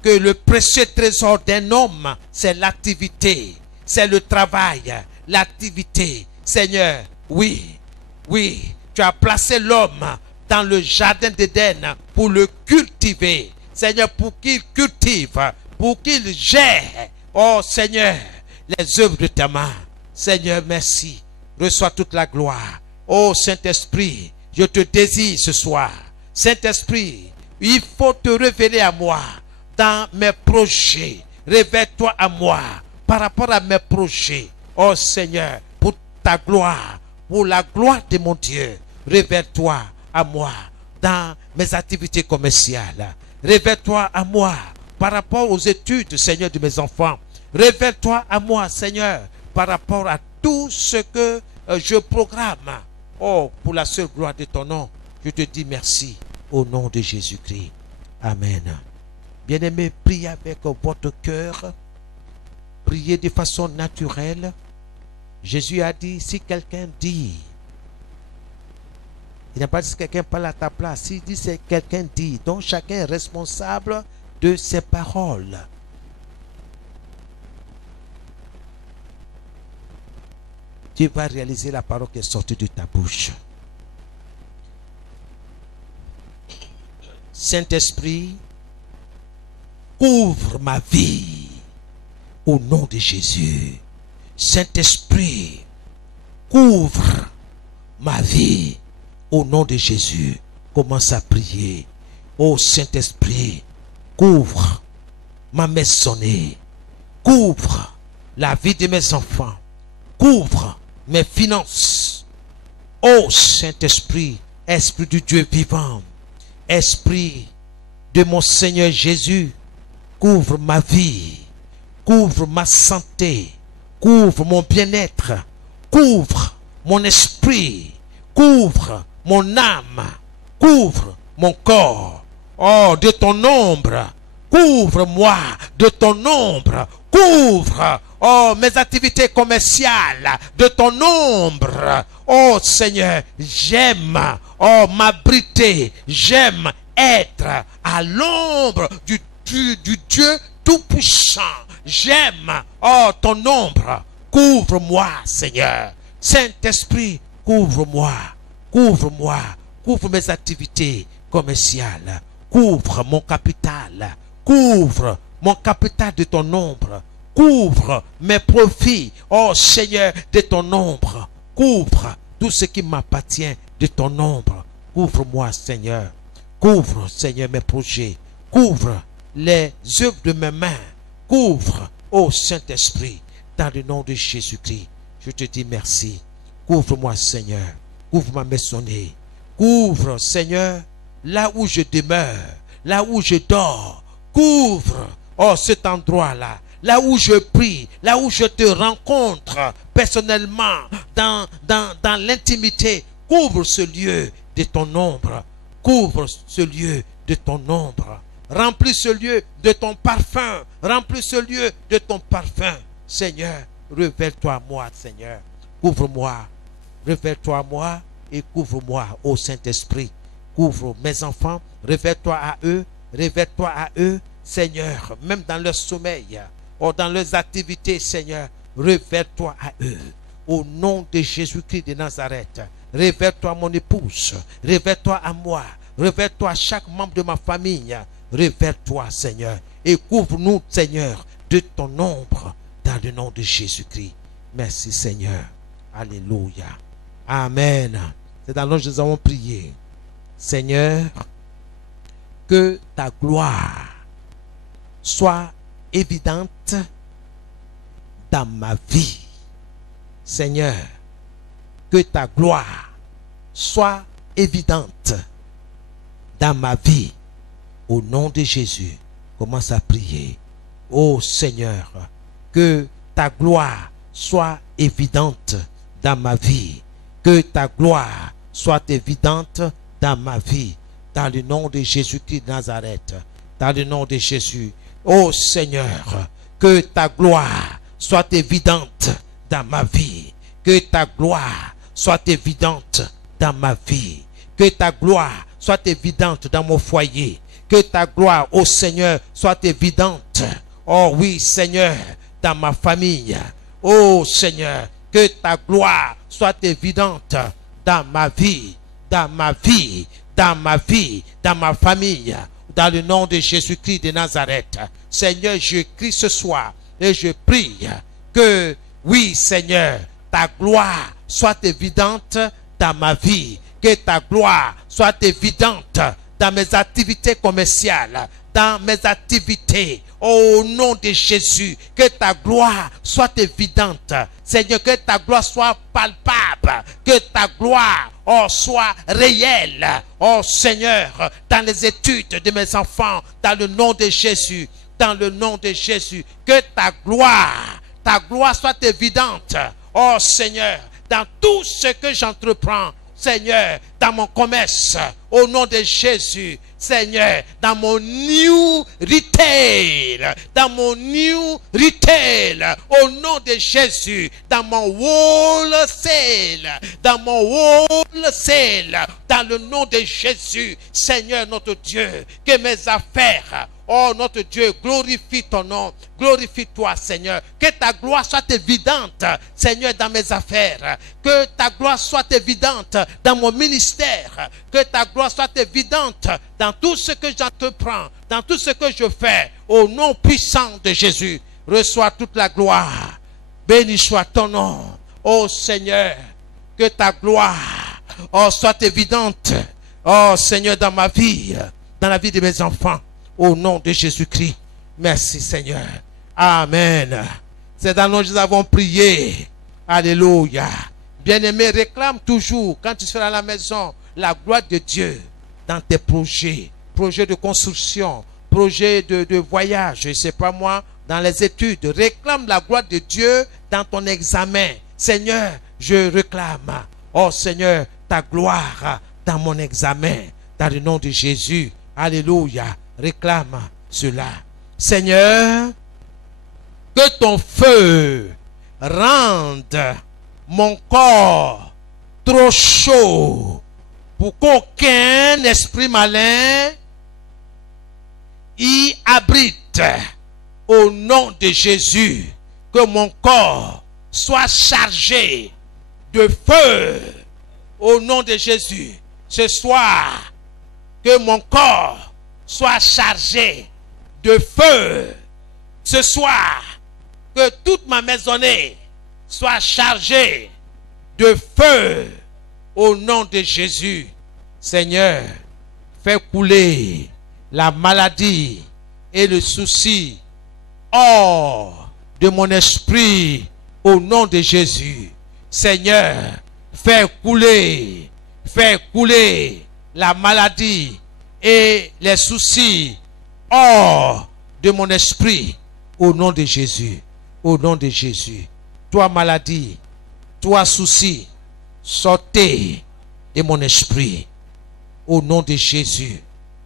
que le précieux trésor d'un homme, c'est l'activité, c'est le travail, l'activité. Seigneur, oui, oui, tu as placé l'homme dans le jardin d'Éden pour le cultiver. Seigneur, pour qu'il cultive, pour qu'il gère, oh Seigneur, les œuvres de ta main. Seigneur, merci. Reçois toute la gloire. Oh Saint-Esprit, je te désire ce soir. Saint-Esprit, il faut te révéler à moi dans mes projets. Révèle-toi à moi par rapport à mes projets. Oh Seigneur, pour ta gloire, pour la gloire de mon Dieu, révèle-toi à moi dans mes activités commerciales. Révèle-toi à moi par rapport aux études, Seigneur, de mes enfants. Révèle-toi à moi, Seigneur, par rapport à tout ce que je programme. Oh, pour la seule gloire de ton nom, je te dis merci au nom de Jésus-Christ. Amen. Bien-aimés, priez avec votre cœur. Priez de façon naturelle. Jésus a dit, si quelqu'un dit, il n'a pas dit si quelqu'un parle à ta place, il dit c'est quelqu'un dit. Donc chacun est responsable de ses paroles. Tu vas réaliser la parole qui est sortie de ta bouche. Saint-Esprit, couvre ma vie au nom de Jésus. Saint-Esprit, couvre ma vie au nom de Jésus. Commence à prier. Oh Saint-Esprit, couvre ma maisonnée, couvre la vie de mes enfants, couvre mes finances. Oh Saint-Esprit, Esprit du Dieu vivant, Esprit de mon Seigneur Jésus, couvre ma vie, couvre ma santé, couvre mon bien-être, couvre mon esprit, couvre mon âme, couvre mon corps. Oh, de ton ombre, couvre-moi de ton ombre, couvre, oh, mes activités commerciales de ton ombre. Oh Seigneur, j'aime, oh, m'abriter, j'aime être à l'ombre du Dieu Tout-Puissant. J'aime, oh, ton ombre. Couvre-moi, Seigneur. Saint-Esprit, couvre-moi. Couvre-moi. Couvre mes activités commerciales. Couvre mon capital. Couvre mon capital de ton ombre. Couvre mes profits, oh Seigneur, de ton ombre. Couvre tout ce qui m'appartient de ton ombre. Couvre-moi, Seigneur. Couvre, Seigneur, mes projets. Couvre les œuvres de mes mains. Couvre, ô Saint-Esprit, dans le nom de Jésus-Christ. Je te dis merci. Couvre-moi, Seigneur. Couvre ma maisonnée. Couvre, Seigneur, là où je demeure, là où je dors. Couvre, oh, cet endroit-là. Là où je prie, là où je te rencontre personnellement, dans l'intimité. Couvre ce lieu de ton ombre. Couvre ce lieu de ton ombre. Remplis ce lieu de ton parfum. Remplis ce lieu de ton parfum. Seigneur, révèle-toi à moi, Seigneur. Couvre-moi. Révèle-toi à moi et couvre-moi, ô Saint-Esprit. Couvre mes enfants. Révèle-toi à eux. Révèle-toi à eux, Seigneur, même dans leur sommeil, ou dans leurs activités, Seigneur. Révèle-toi à eux. Au nom de Jésus-Christ de Nazareth. Révèle-toi à mon épouse. Révèle-toi à moi. Révèle-toi à chaque membre de ma famille. Révèle-toi, Seigneur. Et couvre-nous, Seigneur, de ton ombre dans le nom de Jésus-Christ. Merci Seigneur. Alléluia. Amen. C'est alors que nous avons prié. Seigneur, que ta gloire soit évidente dans ma vie. Seigneur, que ta gloire soit évidente dans ma vie. Au nom de Jésus, commence à prier. Oh Seigneur, que ta gloire soit évidente dans ma vie. Que ta gloire soit évidente dans ma vie. Dans le nom de Jésus-Christ de Nazareth. Dans le nom de Jésus. Oh Seigneur, que ta gloire soit évidente dans ma vie. Que ta gloire soit évidente dans ma vie. Que ta gloire soit évidente dans mon foyer. Que ta gloire, ô Seigneur, soit évidente. Oh oui, Seigneur, dans ma famille. Oh Seigneur, que ta gloire soit évidente dans ma vie, dans ma vie, dans ma vie, dans ma famille. Dans le nom de Jésus-Christ de Nazareth. Seigneur, je crie ce soir et je prie que, oui, Seigneur, ta gloire soit évidente dans ma vie. Que ta gloire soit évidente dans mes activités commerciales, dans mes activités. Au nom de Jésus, que ta gloire soit évidente. Seigneur, que ta gloire soit palpable. Que ta gloire soit réelle. Oh Seigneur, dans les études de mes enfants, dans le nom de Jésus. Dans le nom de Jésus. Que ta gloire soit évidente. Oh Seigneur, dans tout ce que j'entreprends. Seigneur, dans mon commerce, au nom de Jésus, Seigneur, dans mon new retail, au nom de Jésus, dans mon wholesale, dans le nom de Jésus, Seigneur notre Dieu, que mes affaires, oh notre Dieu, glorifie ton nom, glorifie-toi Seigneur, que ta gloire soit évidente, Seigneur, dans mes affaires, que ta gloire soit évidente dans mon ministère, que ta gloire soit évidente dans tout ce que j'entreprends, dans tout ce que je fais, au nom puissant de Jésus. Reçois toute la gloire, béni soit ton nom, oh Seigneur, que ta gloire, oh, soit évidente, oh Seigneur, dans ma vie, dans la vie de mes enfants, au nom de Jésus-Christ. Merci Seigneur. Amen. C'est dans nous que nous avons prié. Alléluia. Bien-aimé, réclame toujours, quand tu seras à la maison, la gloire de Dieu dans tes projets. Projets de construction, projets de voyage, je ne sais pas moi, dans les études. Réclame la gloire de Dieu dans ton examen. Seigneur, je réclame, oh Seigneur, ta gloire dans mon examen. Dans le nom de Jésus. Alléluia. Réclame cela. Seigneur, que ton feu rende mon corps trop chaud pour qu'aucun esprit malin y abrite. Au nom de Jésus, que mon corps soit chargé de feu. Au nom de Jésus, ce soir, que mon corps soit chargé de feu. Ce soir, que toute ma maisonnée soit chargée de feu. Au nom de Jésus, Seigneur, fais couler la maladie et le souci hors de mon esprit. Au nom de Jésus, Seigneur, fais couler la maladie et les soucis hors de mon esprit. Au nom de Jésus. Au nom de Jésus. Toi maladie, toi souci, sortez de mon esprit. Au nom de Jésus.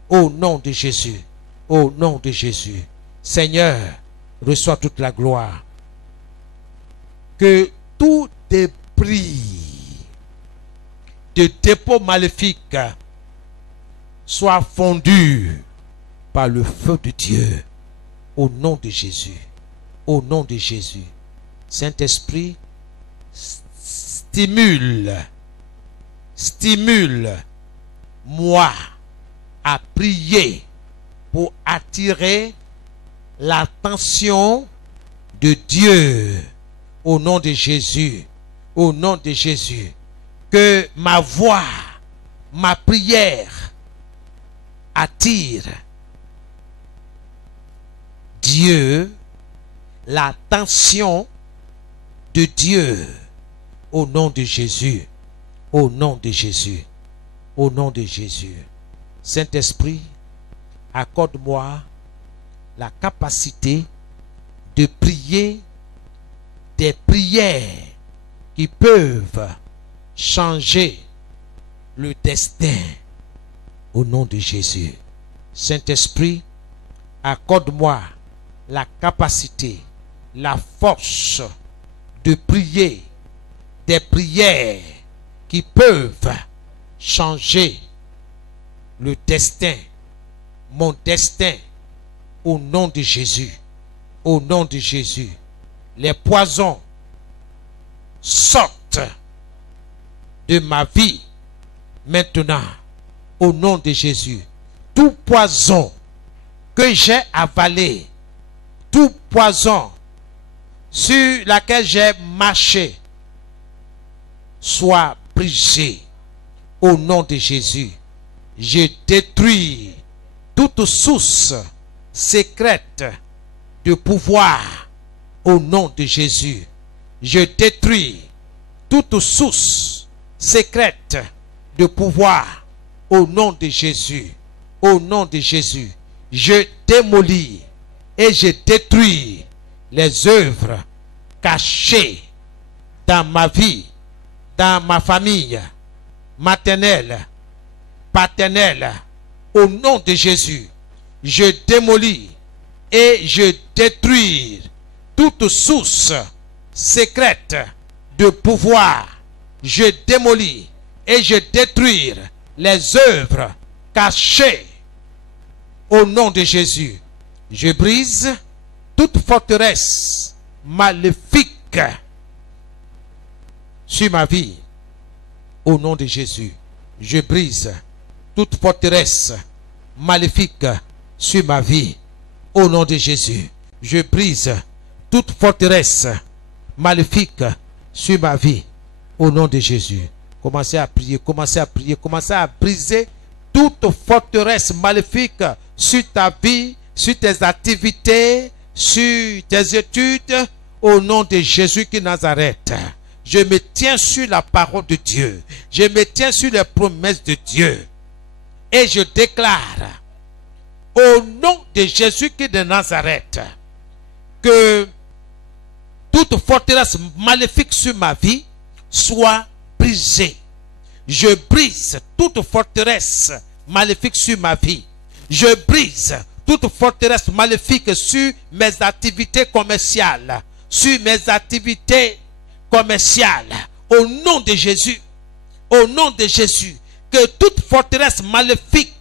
Au nom de Jésus. Au nom de Jésus. Seigneur, reçois toute la gloire. Que tout débris de dépôt maléfique soit fondu par le feu de Dieu. Au nom de Jésus. Au nom de Jésus. Saint-Esprit, stimule-moi à prier pour attirer l'attention de Dieu, au nom de Jésus, au nom de Jésus, que ma voix, ma prière attire Dieu, l'attention de Dieu, au nom de Jésus, au nom de Jésus, au nom de Jésus. Saint-Esprit, accorde-moi la capacité de prier des prières qui peuvent changer le destin au nom de Jésus. Saint-Esprit, accorde-moi la capacité, la force de prier des prières qui peuvent changer le destin, mon destin, au nom de Jésus. Au nom de Jésus. Les poisons sortent de ma vie maintenant, au nom de Jésus. Tout poison que j'ai avalé, tout poison sur lequel j'ai marché, soit brisé au nom de Jésus. Je détruis toute source secrète de pouvoir au nom de Jésus. Je détruis toute source secrète de pouvoir au nom de Jésus. Au nom de Jésus, je démolis et je détruis les œuvres cachées dans ma vie, dans ma famille, maternelle, paternelle. Au nom de Jésus, je démolis et je détruis toute source secrète de pouvoir. Je démolis et je détruis les œuvres cachées. Au nom de Jésus, je brise toute forteresse maléfique sur ma vie. Au nom de Jésus, je brise toute forteresse maléfique sur ma vie. Au nom de Jésus, je brise toute forteresse maléfique sur ma vie. Au nom de Jésus, commencez à prier, commencez à prier, commencez à briser toute forteresse maléfique sur ta vie, sur tes activités, sur tes études. Au nom de Jésus qui Nazareth, je me tiens sur la parole de Dieu. Je me tiens sur les promesses de Dieu. Et je déclare, au nom de Jésus qui de Nazareth, que toute forteresse maléfique sur ma vie soit brisée. Je brise toute forteresse maléfique sur ma vie. Je brise toute forteresse maléfique sur mes activités commerciales. Sur mes activités commerciales. Au nom de Jésus. Au nom de Jésus. Que toute forteresse maléfique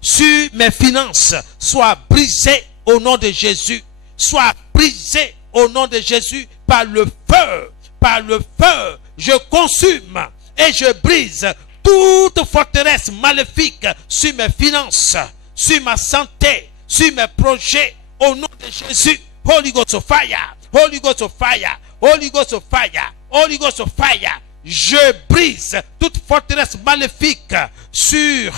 sur mes finances soit brisée au nom de Jésus. Soit brisée au nom de Jésus par le feu. Par le feu. Je consume et je brise toute forteresse maléfique sur mes finances, sur ma santé, sur mes projets, au nom de Jésus. Holy Ghost of fire, Holy Ghost of fire, Holy Ghost of fire, Holy Ghost of fire. Je brise toute forteresse maléfique sur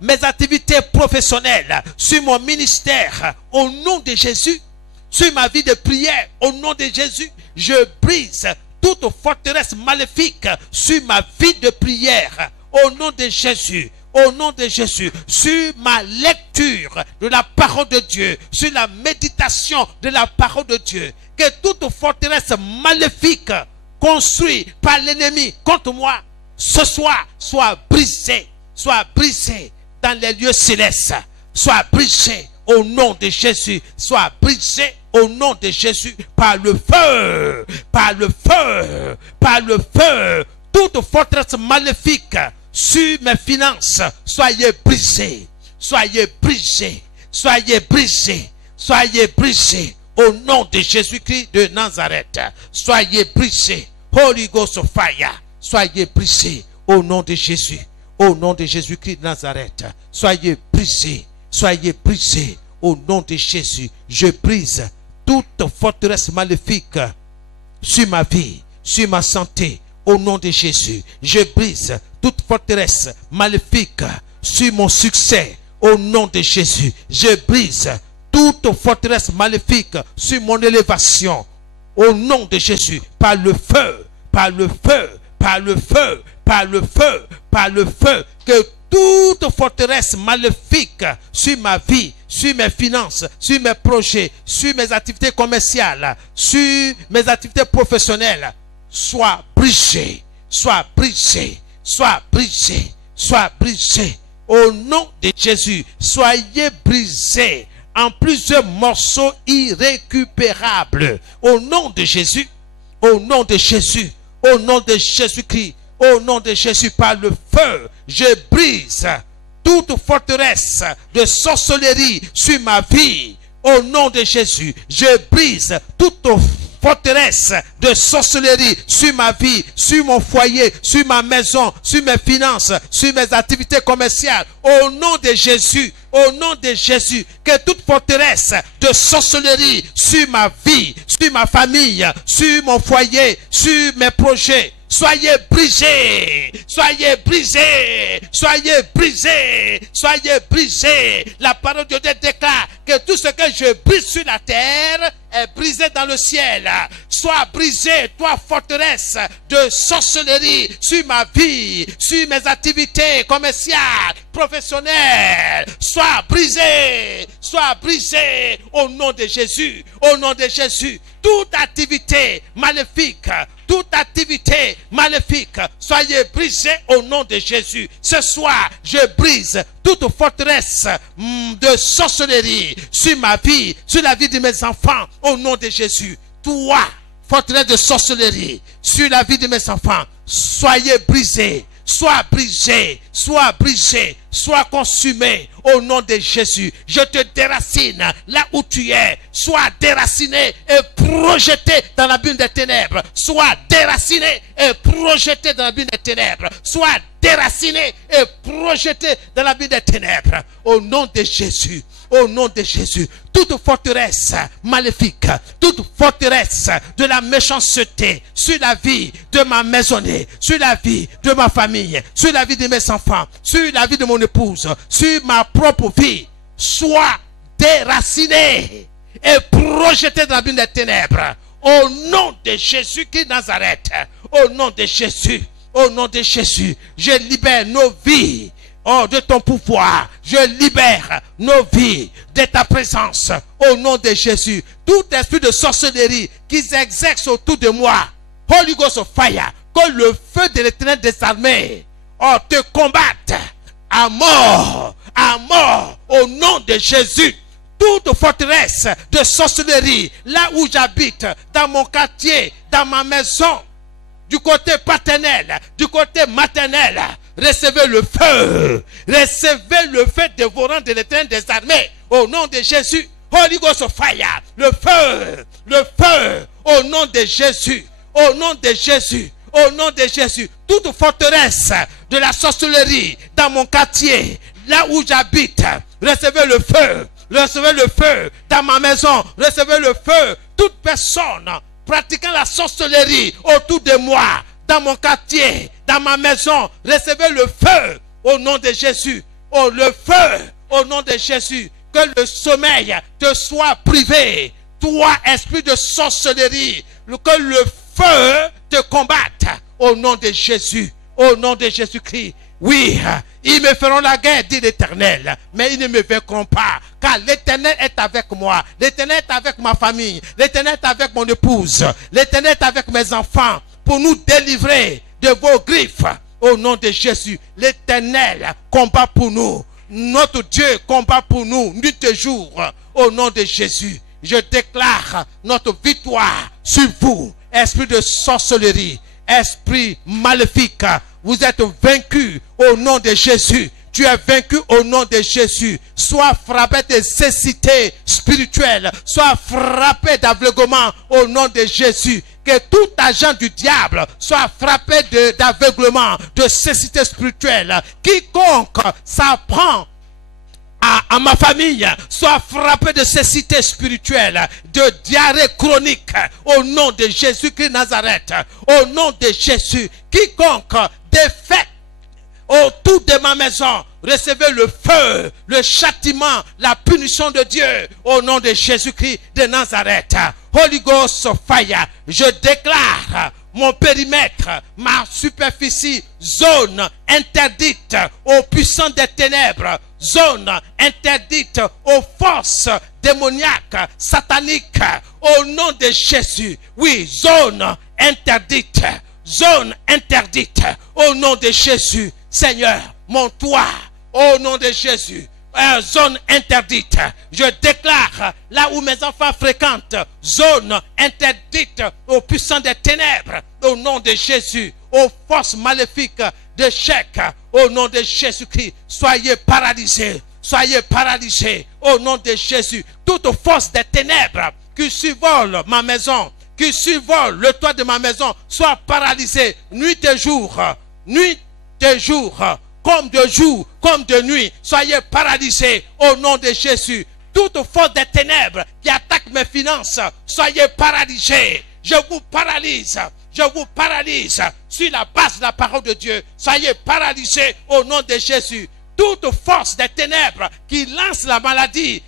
mes activités professionnelles, sur mon ministère, au nom de Jésus. Sur ma vie de prière, au nom de Jésus, je brise toute forteresse maléfique sur ma vie de prière, au nom de Jésus. Au nom de Jésus, sur ma lecture de la parole de Dieu, sur la méditation de la parole de Dieu, que toute forteresse maléfique construite par l'ennemi contre moi, ce soir, soit brisée dans les lieux célestes, soit brisée au nom de Jésus, soit brisée au nom de Jésus par le feu, par le feu, par le feu. Toute forteresse maléfique sur mes finances, soyez brisés, soyez brisés, soyez brisés, soyez brisés au nom de Jésus-Christ de Nazareth. Soyez brisés, Holy Ghost of fire, soyez brisés au nom de Jésus, au nom de Jésus-Christ de Nazareth. Soyez brisés au nom de Jésus. Je brise toute forteresse maléfique sur ma vie, sur ma santé, au nom de Jésus. Je brise toute forteresse maléfique sur mon succès, au nom de Jésus. Je brise toute forteresse maléfique sur mon élévation, au nom de Jésus, par le feu, par le feu, par le feu, par le feu, par le feu, que toute forteresse maléfique sur ma vie, sur mes finances, sur mes projets, sur mes activités commerciales, sur mes activités professionnelles, soit brisée, soit brisée, soit brisée, soit brisée. Au nom de Jésus, soyez brisés en plusieurs morceaux irrécupérables. Au nom de Jésus, au nom de Jésus, au nom de Jésus-Christ, au nom de Jésus, par le feu, je brise toute forteresse de sorcellerie sur ma vie. Au nom de Jésus, je brise toute forteresse de sorcellerie sur ma vie, sur mon foyer, sur ma maison, sur mes finances, sur mes activités commerciales. Au nom de Jésus, au nom de Jésus, que toute forteresse de sorcellerie sur ma vie, sur ma famille, sur mon foyer, sur mes projets, soyez brisés, soyez brisés, soyez brisés, soyez brisés. La parole de Dieu déclare que tout ce que je brise sur la terre est brisé dans le ciel. Sois brisé, toi forteresse de sorcellerie sur ma vie, sur mes activités commerciales, professionnelles. Sois brisé, sois brisé au nom de Jésus, au nom de Jésus. Toute activité maléfique, toute activité maléfique, soyez brisés au nom de Jésus. Ce soir, je brise toute forteresse de sorcellerie sur ma vie, sur la vie de mes enfants, au nom de Jésus. Toi, forteresse de sorcellerie sur la vie de mes enfants, soyez brisés. Sois brisé, sois brisé, sois consumé au nom de Jésus. Je te déracine là où tu es. Sois déraciné et projeté dans l'abîme des ténèbres. Sois déraciné et projeté dans l'abîme des ténèbres. Sois déraciné et projeté dans l'abîme des ténèbres. Au nom de Jésus. Au nom de Jésus, toute forteresse maléfique, toute forteresse de la méchanceté sur la vie de ma maisonnée, sur la vie de ma famille, sur la vie de mes enfants, sur la vie de mon épouse, sur ma propre vie, soit déracinée et projetée dans l'abîme des ténèbres. Au nom de Jésus-Christ Nazareth, au nom de Jésus, au nom de Jésus, je libère nos vies. Oh, de ton pouvoir, je libère nos vies de ta présence au nom de Jésus. Tout esprit de sorcellerie qui s'exerce autour de moi, Holy Ghost of Fire, que le feu de l'Éternel des armées, oh, te combatte à mort, au nom de Jésus. Toute forteresse de sorcellerie, là où j'habite, dans mon quartier, dans ma maison, du côté paternel, du côté maternel, recevez le feu dévorant de l'Éternel des armées, au nom de Jésus. Holy Ghost of Fire, le feu, au nom de Jésus, au nom de Jésus, au nom de Jésus. Toute forteresse de la sorcellerie dans mon quartier, là où j'habite, recevez le feu dans ma maison, recevez le feu. Toute personne pratiquant la sorcellerie autour de moi, dans mon quartier, dans ma maison, recevez le feu au nom de Jésus. Oh, le feu au nom de Jésus. Que le sommeil te soit privé. Toi, esprit de sorcellerie, que le feu te combatte au nom de Jésus. Au nom de Jésus-Christ. Oui, ils me feront la guerre, dit l'Éternel, mais ils ne me vaincront pas, car l'Éternel est avec moi, l'Éternel est avec ma famille, l'Éternel est avec mon épouse, l'Éternel est avec mes enfants, pour nous délivrer de vos griffes. Au nom de Jésus, l'Éternel combat pour nous, notre Dieu combat pour nous, nuit et jour. Au nom de Jésus, je déclare notre victoire sur vous, esprit de sorcellerie, esprit maléfique. Vous êtes vaincus au nom de Jésus. Tu es vaincu au nom de Jésus. Sois frappé de cécité spirituelle. Sois frappé d'aveuglement au nom de Jésus. Que tout agent du diable soit frappé d'aveuglement, de cécité spirituelle. Quiconque s'apprend à ma famille soit frappé de cécité spirituelle, de diarrhée chronique, au nom de Jésus-Christ Nazareth, au nom de Jésus. Quiconque défait autour de ma maison, recevez le feu, le châtiment, la punition de Dieu, au nom de Jésus-Christ de Nazareth. Holy Ghost fire, je déclare mon périmètre, ma superficie, zone interdite aux puissants des ténèbres, zone interdite aux forces démoniaques, sataniques, au nom de Jésus. Oui, zone interdite, au nom de Jésus. Seigneur, mon toit, au nom de Jésus. Zone interdite. Je déclare là où mes enfants fréquentent, zone interdite aux puissants des ténèbres, au nom de Jésus, aux forces maléfiques d'échec, au nom de Jésus-Christ. Soyez paralysés, au nom de Jésus. Toute force des ténèbres qui survole ma maison, qui survole le toit de ma maison, soit paralysée nuit et jour, comme de jour, comme de nuit. Soyez paralysés au nom de Jésus. Toute force des ténèbres qui attaque mes finances, soyez paralysés. Je vous paralyse sur la base de la parole de Dieu. Soyez paralysés au nom de Jésus. Toute force des ténèbres qui lance la maladie,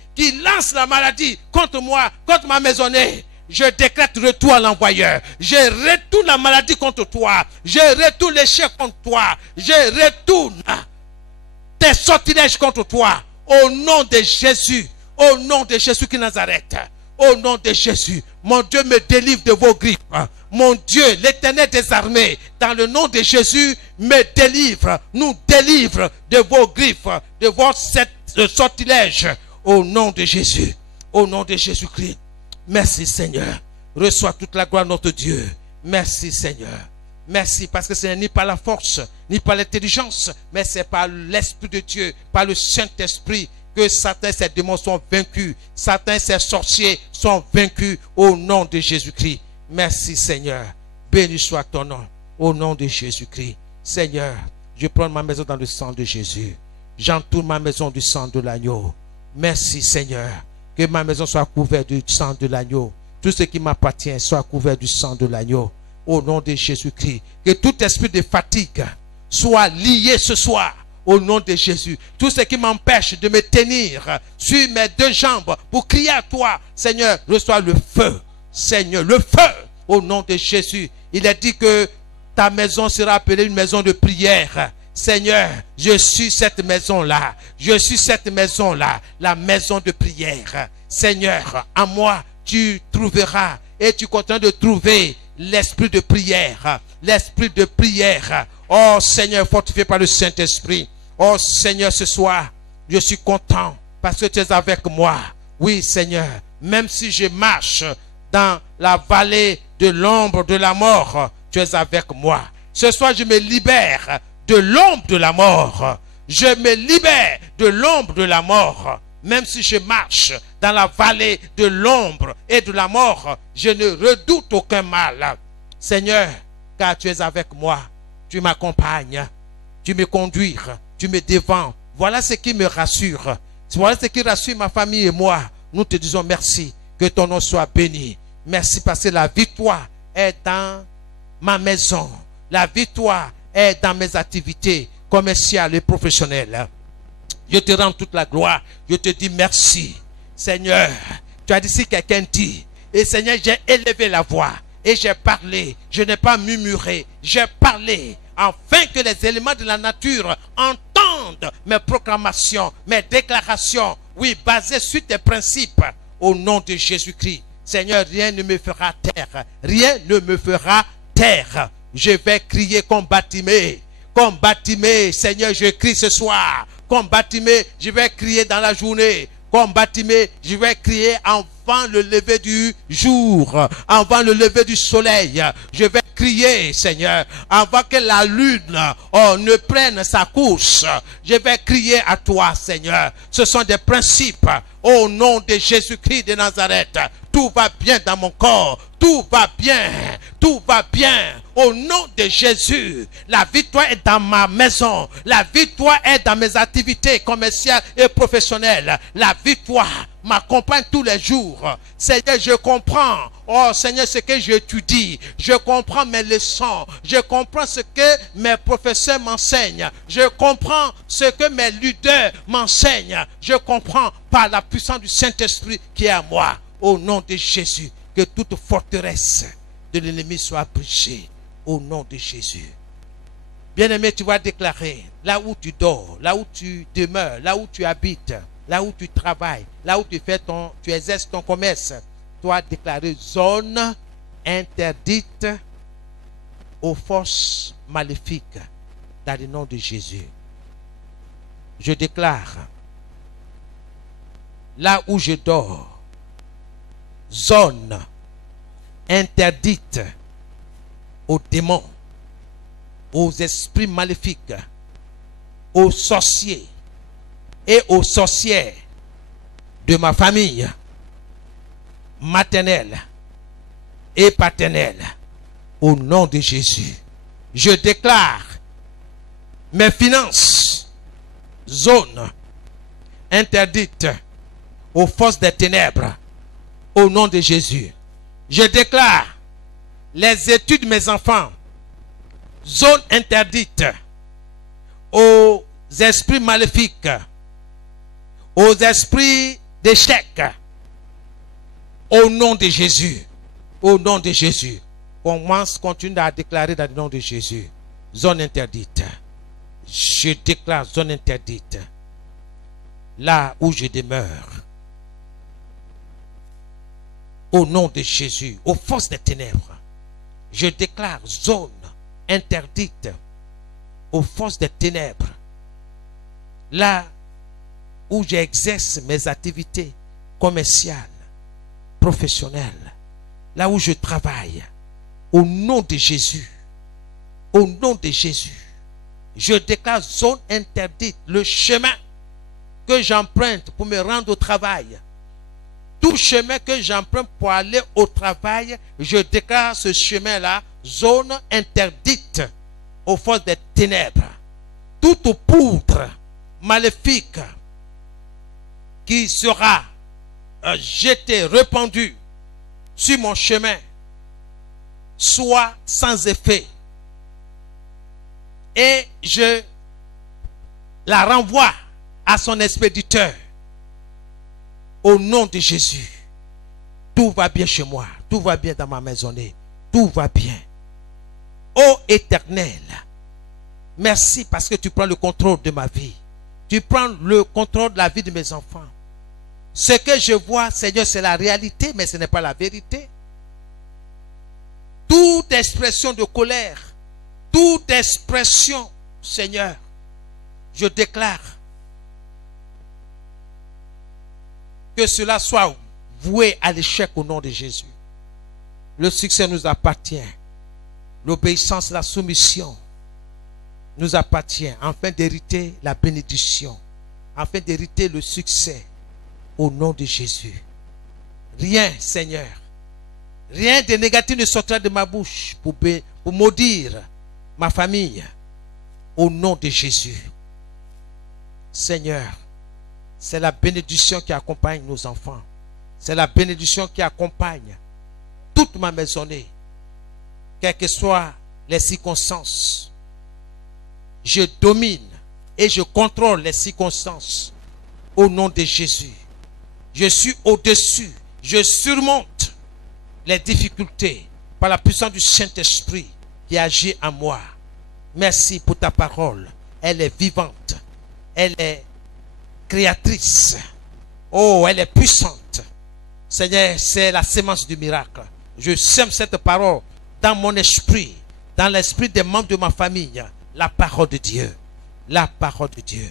contre moi, contre ma maisonnée, je décrète retour à l'envoyeur. Je retourne la maladie contre toi. Je retourne l'échec contre toi. Je retourne tes sortilèges contre toi. Au nom de Jésus. Au nom de Jésus qui Nazareth. Au nom de Jésus. Mon Dieu me délivre de vos griffes. Mon Dieu, l'Éternel des armées, dans le nom de Jésus, me délivre. Nous délivre de vos griffes, de vos sortilèges. Au nom de Jésus. Au nom de Jésus-Christ. Merci Seigneur. Reçois toute la gloire de notre Dieu. Merci Seigneur. Merci parce que ce n'est ni par la force, ni par l'intelligence, mais c'est par l'Esprit de Dieu, par le Saint-Esprit que Satan et ses démons sont vaincus. Satan et ses sorciers sont vaincus au nom de Jésus-Christ. Merci Seigneur. Béni soit ton nom au nom de Jésus-Christ. Seigneur, je prends ma maison dans le sang de Jésus. J'entoure ma maison du sang de l'agneau. Merci Seigneur. Que ma maison soit couverte du sang de l'agneau. Tout ce qui m'appartient soit couvert du sang de l'agneau. Au nom de Jésus-Christ. Que tout esprit de fatigue soit lié ce soir. Au nom de Jésus. Tout ce qui m'empêche de me tenir sur mes deux jambes pour crier à toi. Seigneur, reçois le feu. Seigneur, le feu. Au nom de Jésus. Il est dit que ta maison sera appelée une maison de prière. Seigneur, je suis cette maison-là. Je suis cette maison-là. La maison de prière. Seigneur, en moi, tu trouveras et tu continues de trouver l'esprit de prière. L'esprit de prière. Oh Seigneur, fortifié par le Saint-Esprit. Oh Seigneur, ce soir, je suis content parce que tu es avec moi. Oui Seigneur, même si je marche dans la vallée de l'ombre de la mort, tu es avec moi. Ce soir, je me libère de l'ombre de la mort. Je me libère de l'ombre de la mort. Même si je marche dans la vallée de l'ombre et de la mort, je ne redoute aucun mal. Seigneur, car tu es avec moi. Tu m'accompagnes. Tu me conduis. Tu me défends. Voilà ce qui me rassure. Voilà ce qui rassure ma famille et moi. Nous te disons merci. Que ton nom soit béni. Merci parce que la victoire est dans ma maison. La victoire est dans mes activités commerciales et professionnelles. Je te rends toute la gloire. Je te dis merci. Seigneur, tu as dit si quelqu'un dit, et Seigneur, j'ai élevé la voix et j'ai parlé. Je n'ai pas murmuré. J'ai parlé afin que les éléments de la nature entendent mes proclamations, mes déclarations. Oui, basées sur tes principes. Au nom de Jésus-Christ. Seigneur, rien ne me fera taire. Rien ne me fera taire. Je vais crier comme Bartimée. Comme Bartimée, Seigneur, je crie ce soir. Comme Bartimée, je vais crier dans la journée. Comme Bartimée, je vais crier avant le lever du jour, avant le lever du soleil. Je vais crier, Seigneur, avant que la lune ne prenne sa course. Je vais crier à toi, Seigneur. Ce sont des principes. Au nom de Jésus-Christ de Nazareth, tout va bien dans mon corps. Tout va bien. Tout va bien. Au nom de Jésus, la victoire est dans ma maison. La victoire est dans mes activités commerciales et professionnelles. La victoire m'accompagne tous les jours. Seigneur, je comprends. Oh Seigneur, ce que j'étudie. Je comprends mes leçons. Je comprends ce que mes professeurs m'enseignent. Je comprends ce que mes leaders m'enseignent. Je comprends par la puissance du Saint-Esprit qui est à moi. Au nom de Jésus, que toute forteresse de l'ennemi soit brisée. Au nom de Jésus. Bien-aimé, tu vas déclarer, là où tu dors, là où tu demeures, là où tu habites, là où tu travailles, là où tu exerces ton commerce, tu vas déclarer zone interdite aux forces maléfiques dans le nom de Jésus. Je déclare, là où je dors, zone interdite aux démons, aux esprits maléfiques, aux sorciers et aux sorcières de ma famille maternelle et paternelle. Au nom de Jésus, je déclare mes finances zone interdite aux forces des ténèbres. Au nom de Jésus, je déclare les études de mes enfants, zone interdite aux esprits maléfiques, aux esprits d'échec. Au nom de Jésus, au nom de Jésus, continue à déclarer dans le nom de Jésus, zone interdite. Je déclare zone interdite, là où je demeure. Au nom de Jésus, aux forces des ténèbres. Je déclare zone interdite aux forces des ténèbres. Là où j'exerce mes activités commerciales, professionnelles. Là où je travaille. Au nom de Jésus. Au nom de Jésus. Je déclare zone interdite. Le chemin que j'emprunte pour me rendre au travail. Tout chemin que j'emprunte pour aller au travail, je déclare ce chemin-là, zone interdite aux forces des ténèbres. Toute poudre maléfique qui sera jetée, répandue sur mon chemin, soit sans effet. Et je la renvoie à son expéditeur. Au nom de Jésus, tout va bien chez moi, tout va bien dans ma maisonnée, tout va bien. Ô Éternel, merci parce que tu prends le contrôle de ma vie. Tu prends le contrôle de la vie de mes enfants. Ce que je vois, Seigneur, c'est la réalité, mais ce n'est pas la vérité. Toute expression de colère, toute expression, Seigneur, je déclare que cela soit voué à l'échec au nom de Jésus. Le succès nous appartient. L'obéissance, la soumission nous appartient, afin d'hériter la bénédiction, afin d'hériter le succès au nom de Jésus. Rien, Seigneur, rien de négatif ne sortira de ma bouche pour maudire ma famille au nom de Jésus. Seigneur, c'est la bénédiction qui accompagne nos enfants. C'est la bénédiction qui accompagne toute ma maisonnée. Quelles que soient les circonstances, je domine et je contrôle les circonstances au nom de Jésus. Je suis au-dessus. Je surmonte les difficultés par la puissance du Saint-Esprit qui agit en moi. Merci pour ta parole. Elle est vivante. Elle est créatrice. Oh, elle est puissante. Seigneur, c'est la sémence du miracle. Je sème cette parole dans mon esprit, dans l'esprit des membres de ma famille. La parole de Dieu. La parole de Dieu.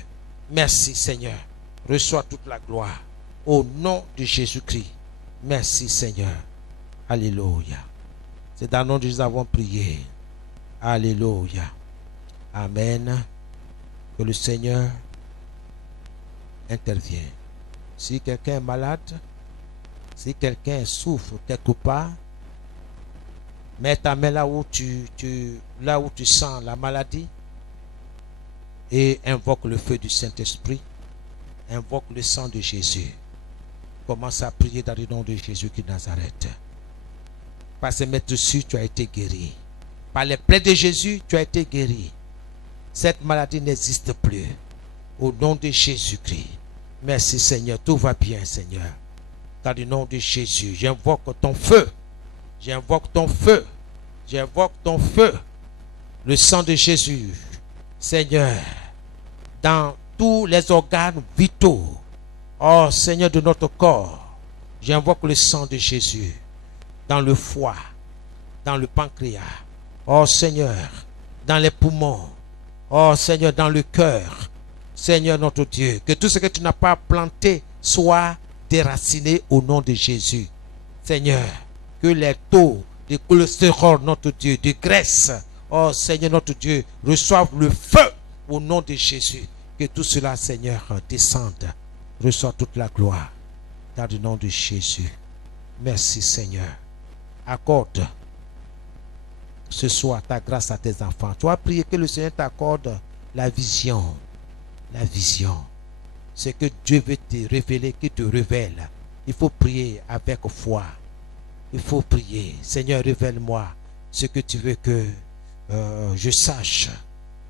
Merci, Seigneur. Reçois toute la gloire. Au nom de Jésus-Christ. Merci, Seigneur. Alléluia. C'est dans le nom de Jésus que nous avons prié. Alléluia. Amen. Que le Seigneur intervienne. Si quelqu'un est malade, si quelqu'un souffre quelque part, Mets ta main là où là où tu sens la maladie et invoque le feu du Saint-Esprit. Invoque le sang de Jésus. Commence à prier dans le nom de Jésus qui Nazareth. Par se mettre dessus, tu as été guéri. Par les plaies de Jésus, tu as été guéri. Cette maladie n'existe plus. Au nom de Jésus-Christ. Merci Seigneur. Tout va bien Seigneur. Dans le nom de Jésus, j'invoque ton feu. J'invoque ton feu. J'invoque ton feu. Le sang de Jésus. Seigneur. Dans tous les organes vitaux. Oh Seigneur de notre corps. J'invoque le sang de Jésus. Dans le foie. Dans le pancréas. Oh Seigneur. Dans les poumons. Oh Seigneur, dans le cœur. Seigneur notre Dieu. Que tout ce que tu n'as pas planté soit déraciné au nom de Jésus. Seigneur. Que les taux de cholestérol, notre Dieu, de graisse, oh Seigneur notre Dieu, reçoivent le feu au nom de Jésus. Que tout cela, Seigneur, descende. Reçois toute la gloire. Dans le nom de Jésus. Merci Seigneur. Accorde ce soir ta grâce à tes enfants. Tu as prié que le Seigneur t'accorde la vision. La vision. Ce que Dieu veut te révéler, qu'il te révèle. Il faut prier avec foi. Il faut prier. Seigneur, révèle-moi ce que tu veux que je sache.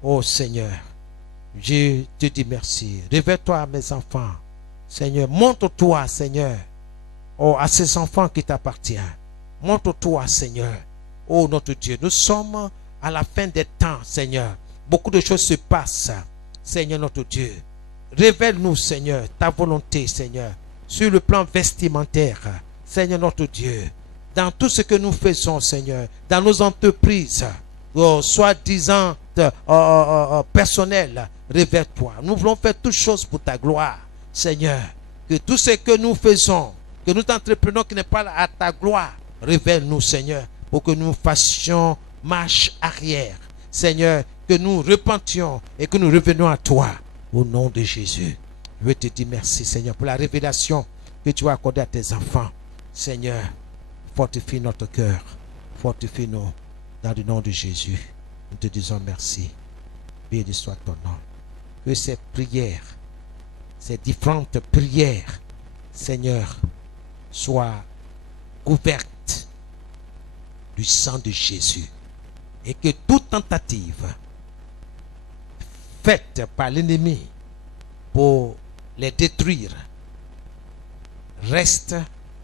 Oh Seigneur, je te dis merci. Révèle-toi à mes enfants. Seigneur, montre-toi, Seigneur, oh, à ces enfants qui t'appartiennent. Montre-toi, Seigneur. Oh notre Dieu, nous sommes à la fin des temps, Seigneur. Beaucoup de choses se passent, Seigneur notre Dieu. Révèle-nous, Seigneur, ta volonté, Seigneur, sur le plan vestimentaire, Seigneur notre Dieu. Dans tout ce que nous faisons, Seigneur, dans nos entreprises, soi-disant personnelles, révèle-toi. Nous voulons faire toutes choses pour ta gloire, Seigneur. Que tout ce que nous faisons, que nous entreprenons qui n'est pas à ta gloire, révèle-nous, Seigneur, pour que nous fassions marche arrière. Seigneur, que nous repentions et que nous revenions à toi, au nom de Jésus. Je veux te dire merci, Seigneur, pour la révélation que tu as accordée à tes enfants. Seigneur, fortifie notre cœur, fortifie-nous dans le nom de Jésus. Nous te disons merci. Béni soit ton nom. Que ces prières, ces différentes prières, Seigneur, soient couvertes du sang de Jésus. Et que toute tentative faite par l'ennemi pour les détruire reste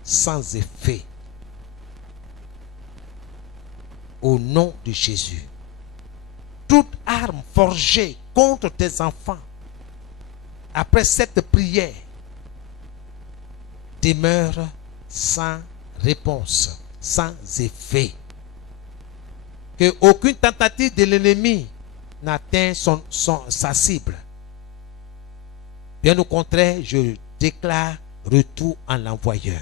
sans effet. Au nom de Jésus. Toute arme forgée contre tes enfants après cette prière demeure sans réponse, sans effet. Que aucune tentative de l'ennemi n'atteint sa cible. Bien au contraire, je déclare retour en l'envoyeur.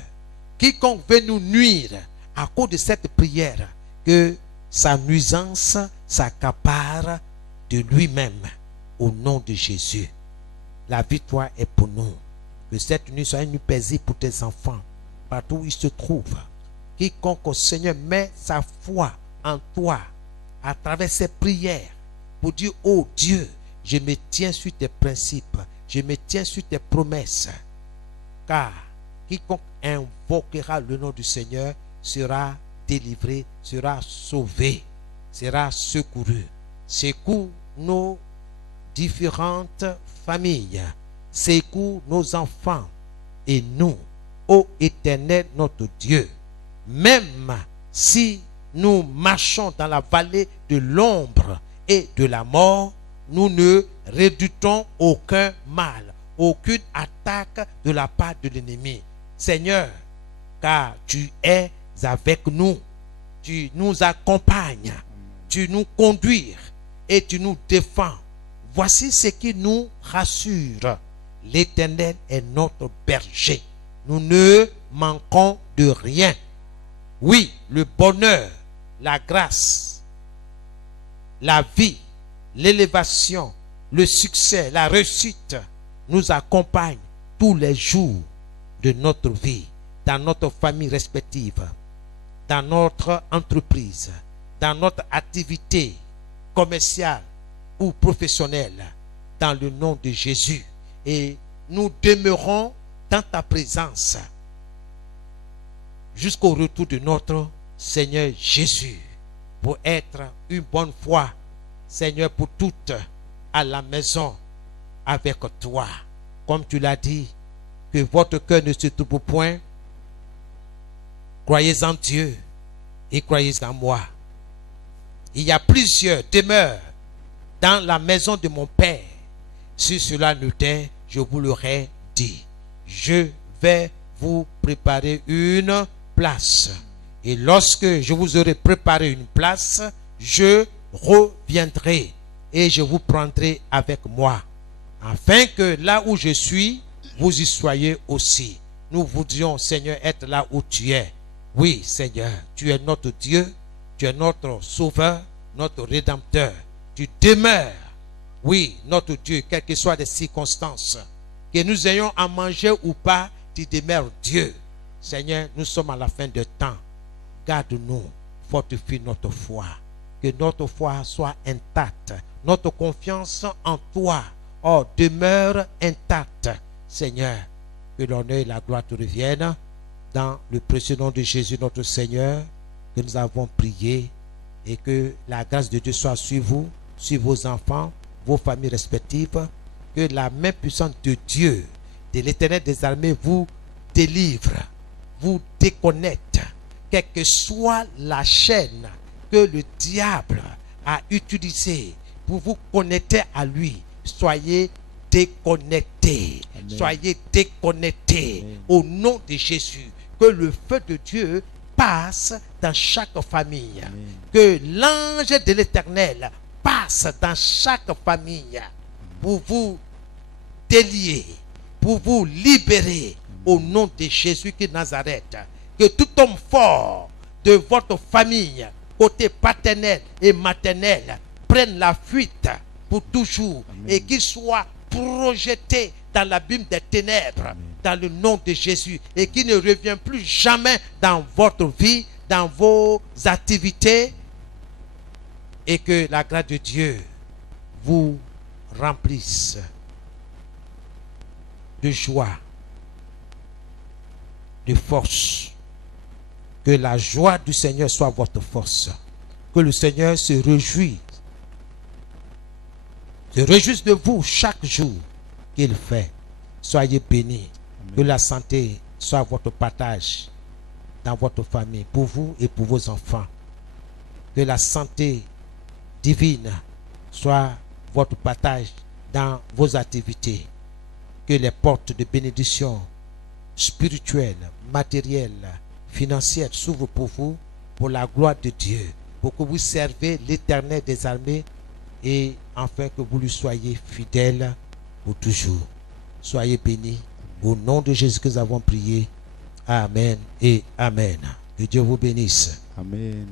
Quiconque veut nous nuire à cause de cette prière, que sa nuisance s'accapare de lui-même au nom de Jésus. La victoire est pour nous. Que cette nuit soit une nuit paisible pour tes enfants, partout où ils se trouvent. Quiconque, au Seigneur, met sa foi en toi à travers ses prières pour dire, oh Dieu, je me tiens sur tes principes, je me tiens sur tes promesses. Car quiconque invoquera le nom du Seigneur sera délivré, sera sauvé, sera secouru. Secours nos différentes familles, secours nos enfants et nous, ô Éternel notre Dieu. Même si nous marchons dans la vallée de l'ombre et de la mort, nous ne redoutons aucun mal, aucune attaque de la part de l'ennemi. Seigneur, car tu es avec nous, tu nous accompagnes, tu nous conduis et tu nous défends. Voici ce qui nous rassure. L'Éternel est notre berger. Nous ne manquons de rien. Oui, le bonheur, la grâce, la vie, l'élévation, le succès, la réussite nous accompagnent tous les jours de notre vie, dans notre famille respective. dans notre entreprise, dans notre activité commerciale ou professionnelle, dans le nom de Jésus. Et nous demeurons dans ta présence jusqu'au retour de notre Seigneur Jésus, pour être une bonne foi, Seigneur, pour toutes à la maison avec toi. Comme tu l'as dit, que votre cœur ne se trouble point. Croyez en Dieu et croyez en moi. Il y a plusieurs demeures dans la maison de mon Père. Si cela n'était, je vous l'aurais dit. Je vais vous préparer une place. Et lorsque je vous aurai préparé une place, je reviendrai et je vous prendrai avec moi, afin que là où je suis, vous y soyez aussi. Nous voudrions, Seigneur, être là où tu es. Oui, Seigneur, tu es notre Dieu, tu es notre Sauveur, notre Rédempteur. Tu demeures, oui, notre Dieu, quelles que soient les circonstances. Que nous ayons à manger ou pas, tu demeures Dieu. Seigneur, nous sommes à la fin de temps. Garde-nous, fortifie notre foi. Que notre foi soit intacte. Notre confiance en toi, oh, demeure intacte. Seigneur, que l'honneur et la gloire te reviennent. Dans le précieux nom de Jésus, notre Seigneur, que nous avons prié. Et que la grâce de Dieu soit sur vous, sur vos enfants, vos familles respectives. Que la main puissante de Dieu, de l'Éternel des armées, vous délivre, vous déconnecte. Quelle que soit la chaîne que le diable a utilisée pour vous connecter à lui, soyez déconnectés. Amen. Soyez déconnectés. Amen. Au nom de Jésus. Que le feu de Dieu passe dans chaque famille. Amen. Que l'ange de l'Éternel passe dans chaque famille pour vous délier, pour vous libérer. Amen. Au nom de Jésus de Nazareth. Que tout homme fort de votre famille, côté paternel et maternel, prenne la fuite pour toujours. Amen. Et qu'il soit projeté dans l'abîme des ténèbres. Amen. Dans le nom de Jésus, et qui ne revient plus jamais dans votre vie, dans vos activités, et que la grâce de Dieu vous remplisse de joie, de force. Que la joie du Seigneur soit votre force. Que le Seigneur se réjouisse de vous chaque jour qu'il fait. Soyez bénis. Amen. Que la santé soit votre partage dans votre famille, pour vous et pour vos enfants. Que la santé divine soit votre partage dans vos activités. Que les portes de bénédiction spirituelle, matérielle, financière s'ouvrent pour vous, pour la gloire de Dieu, pour que vous servez l'Éternel des armées et enfin que vous lui soyez fidèles pour toujours. Soyez bénis. Au nom de Jésus que nous avons prié. Amen et Amen. Que Dieu vous bénisse. Amen.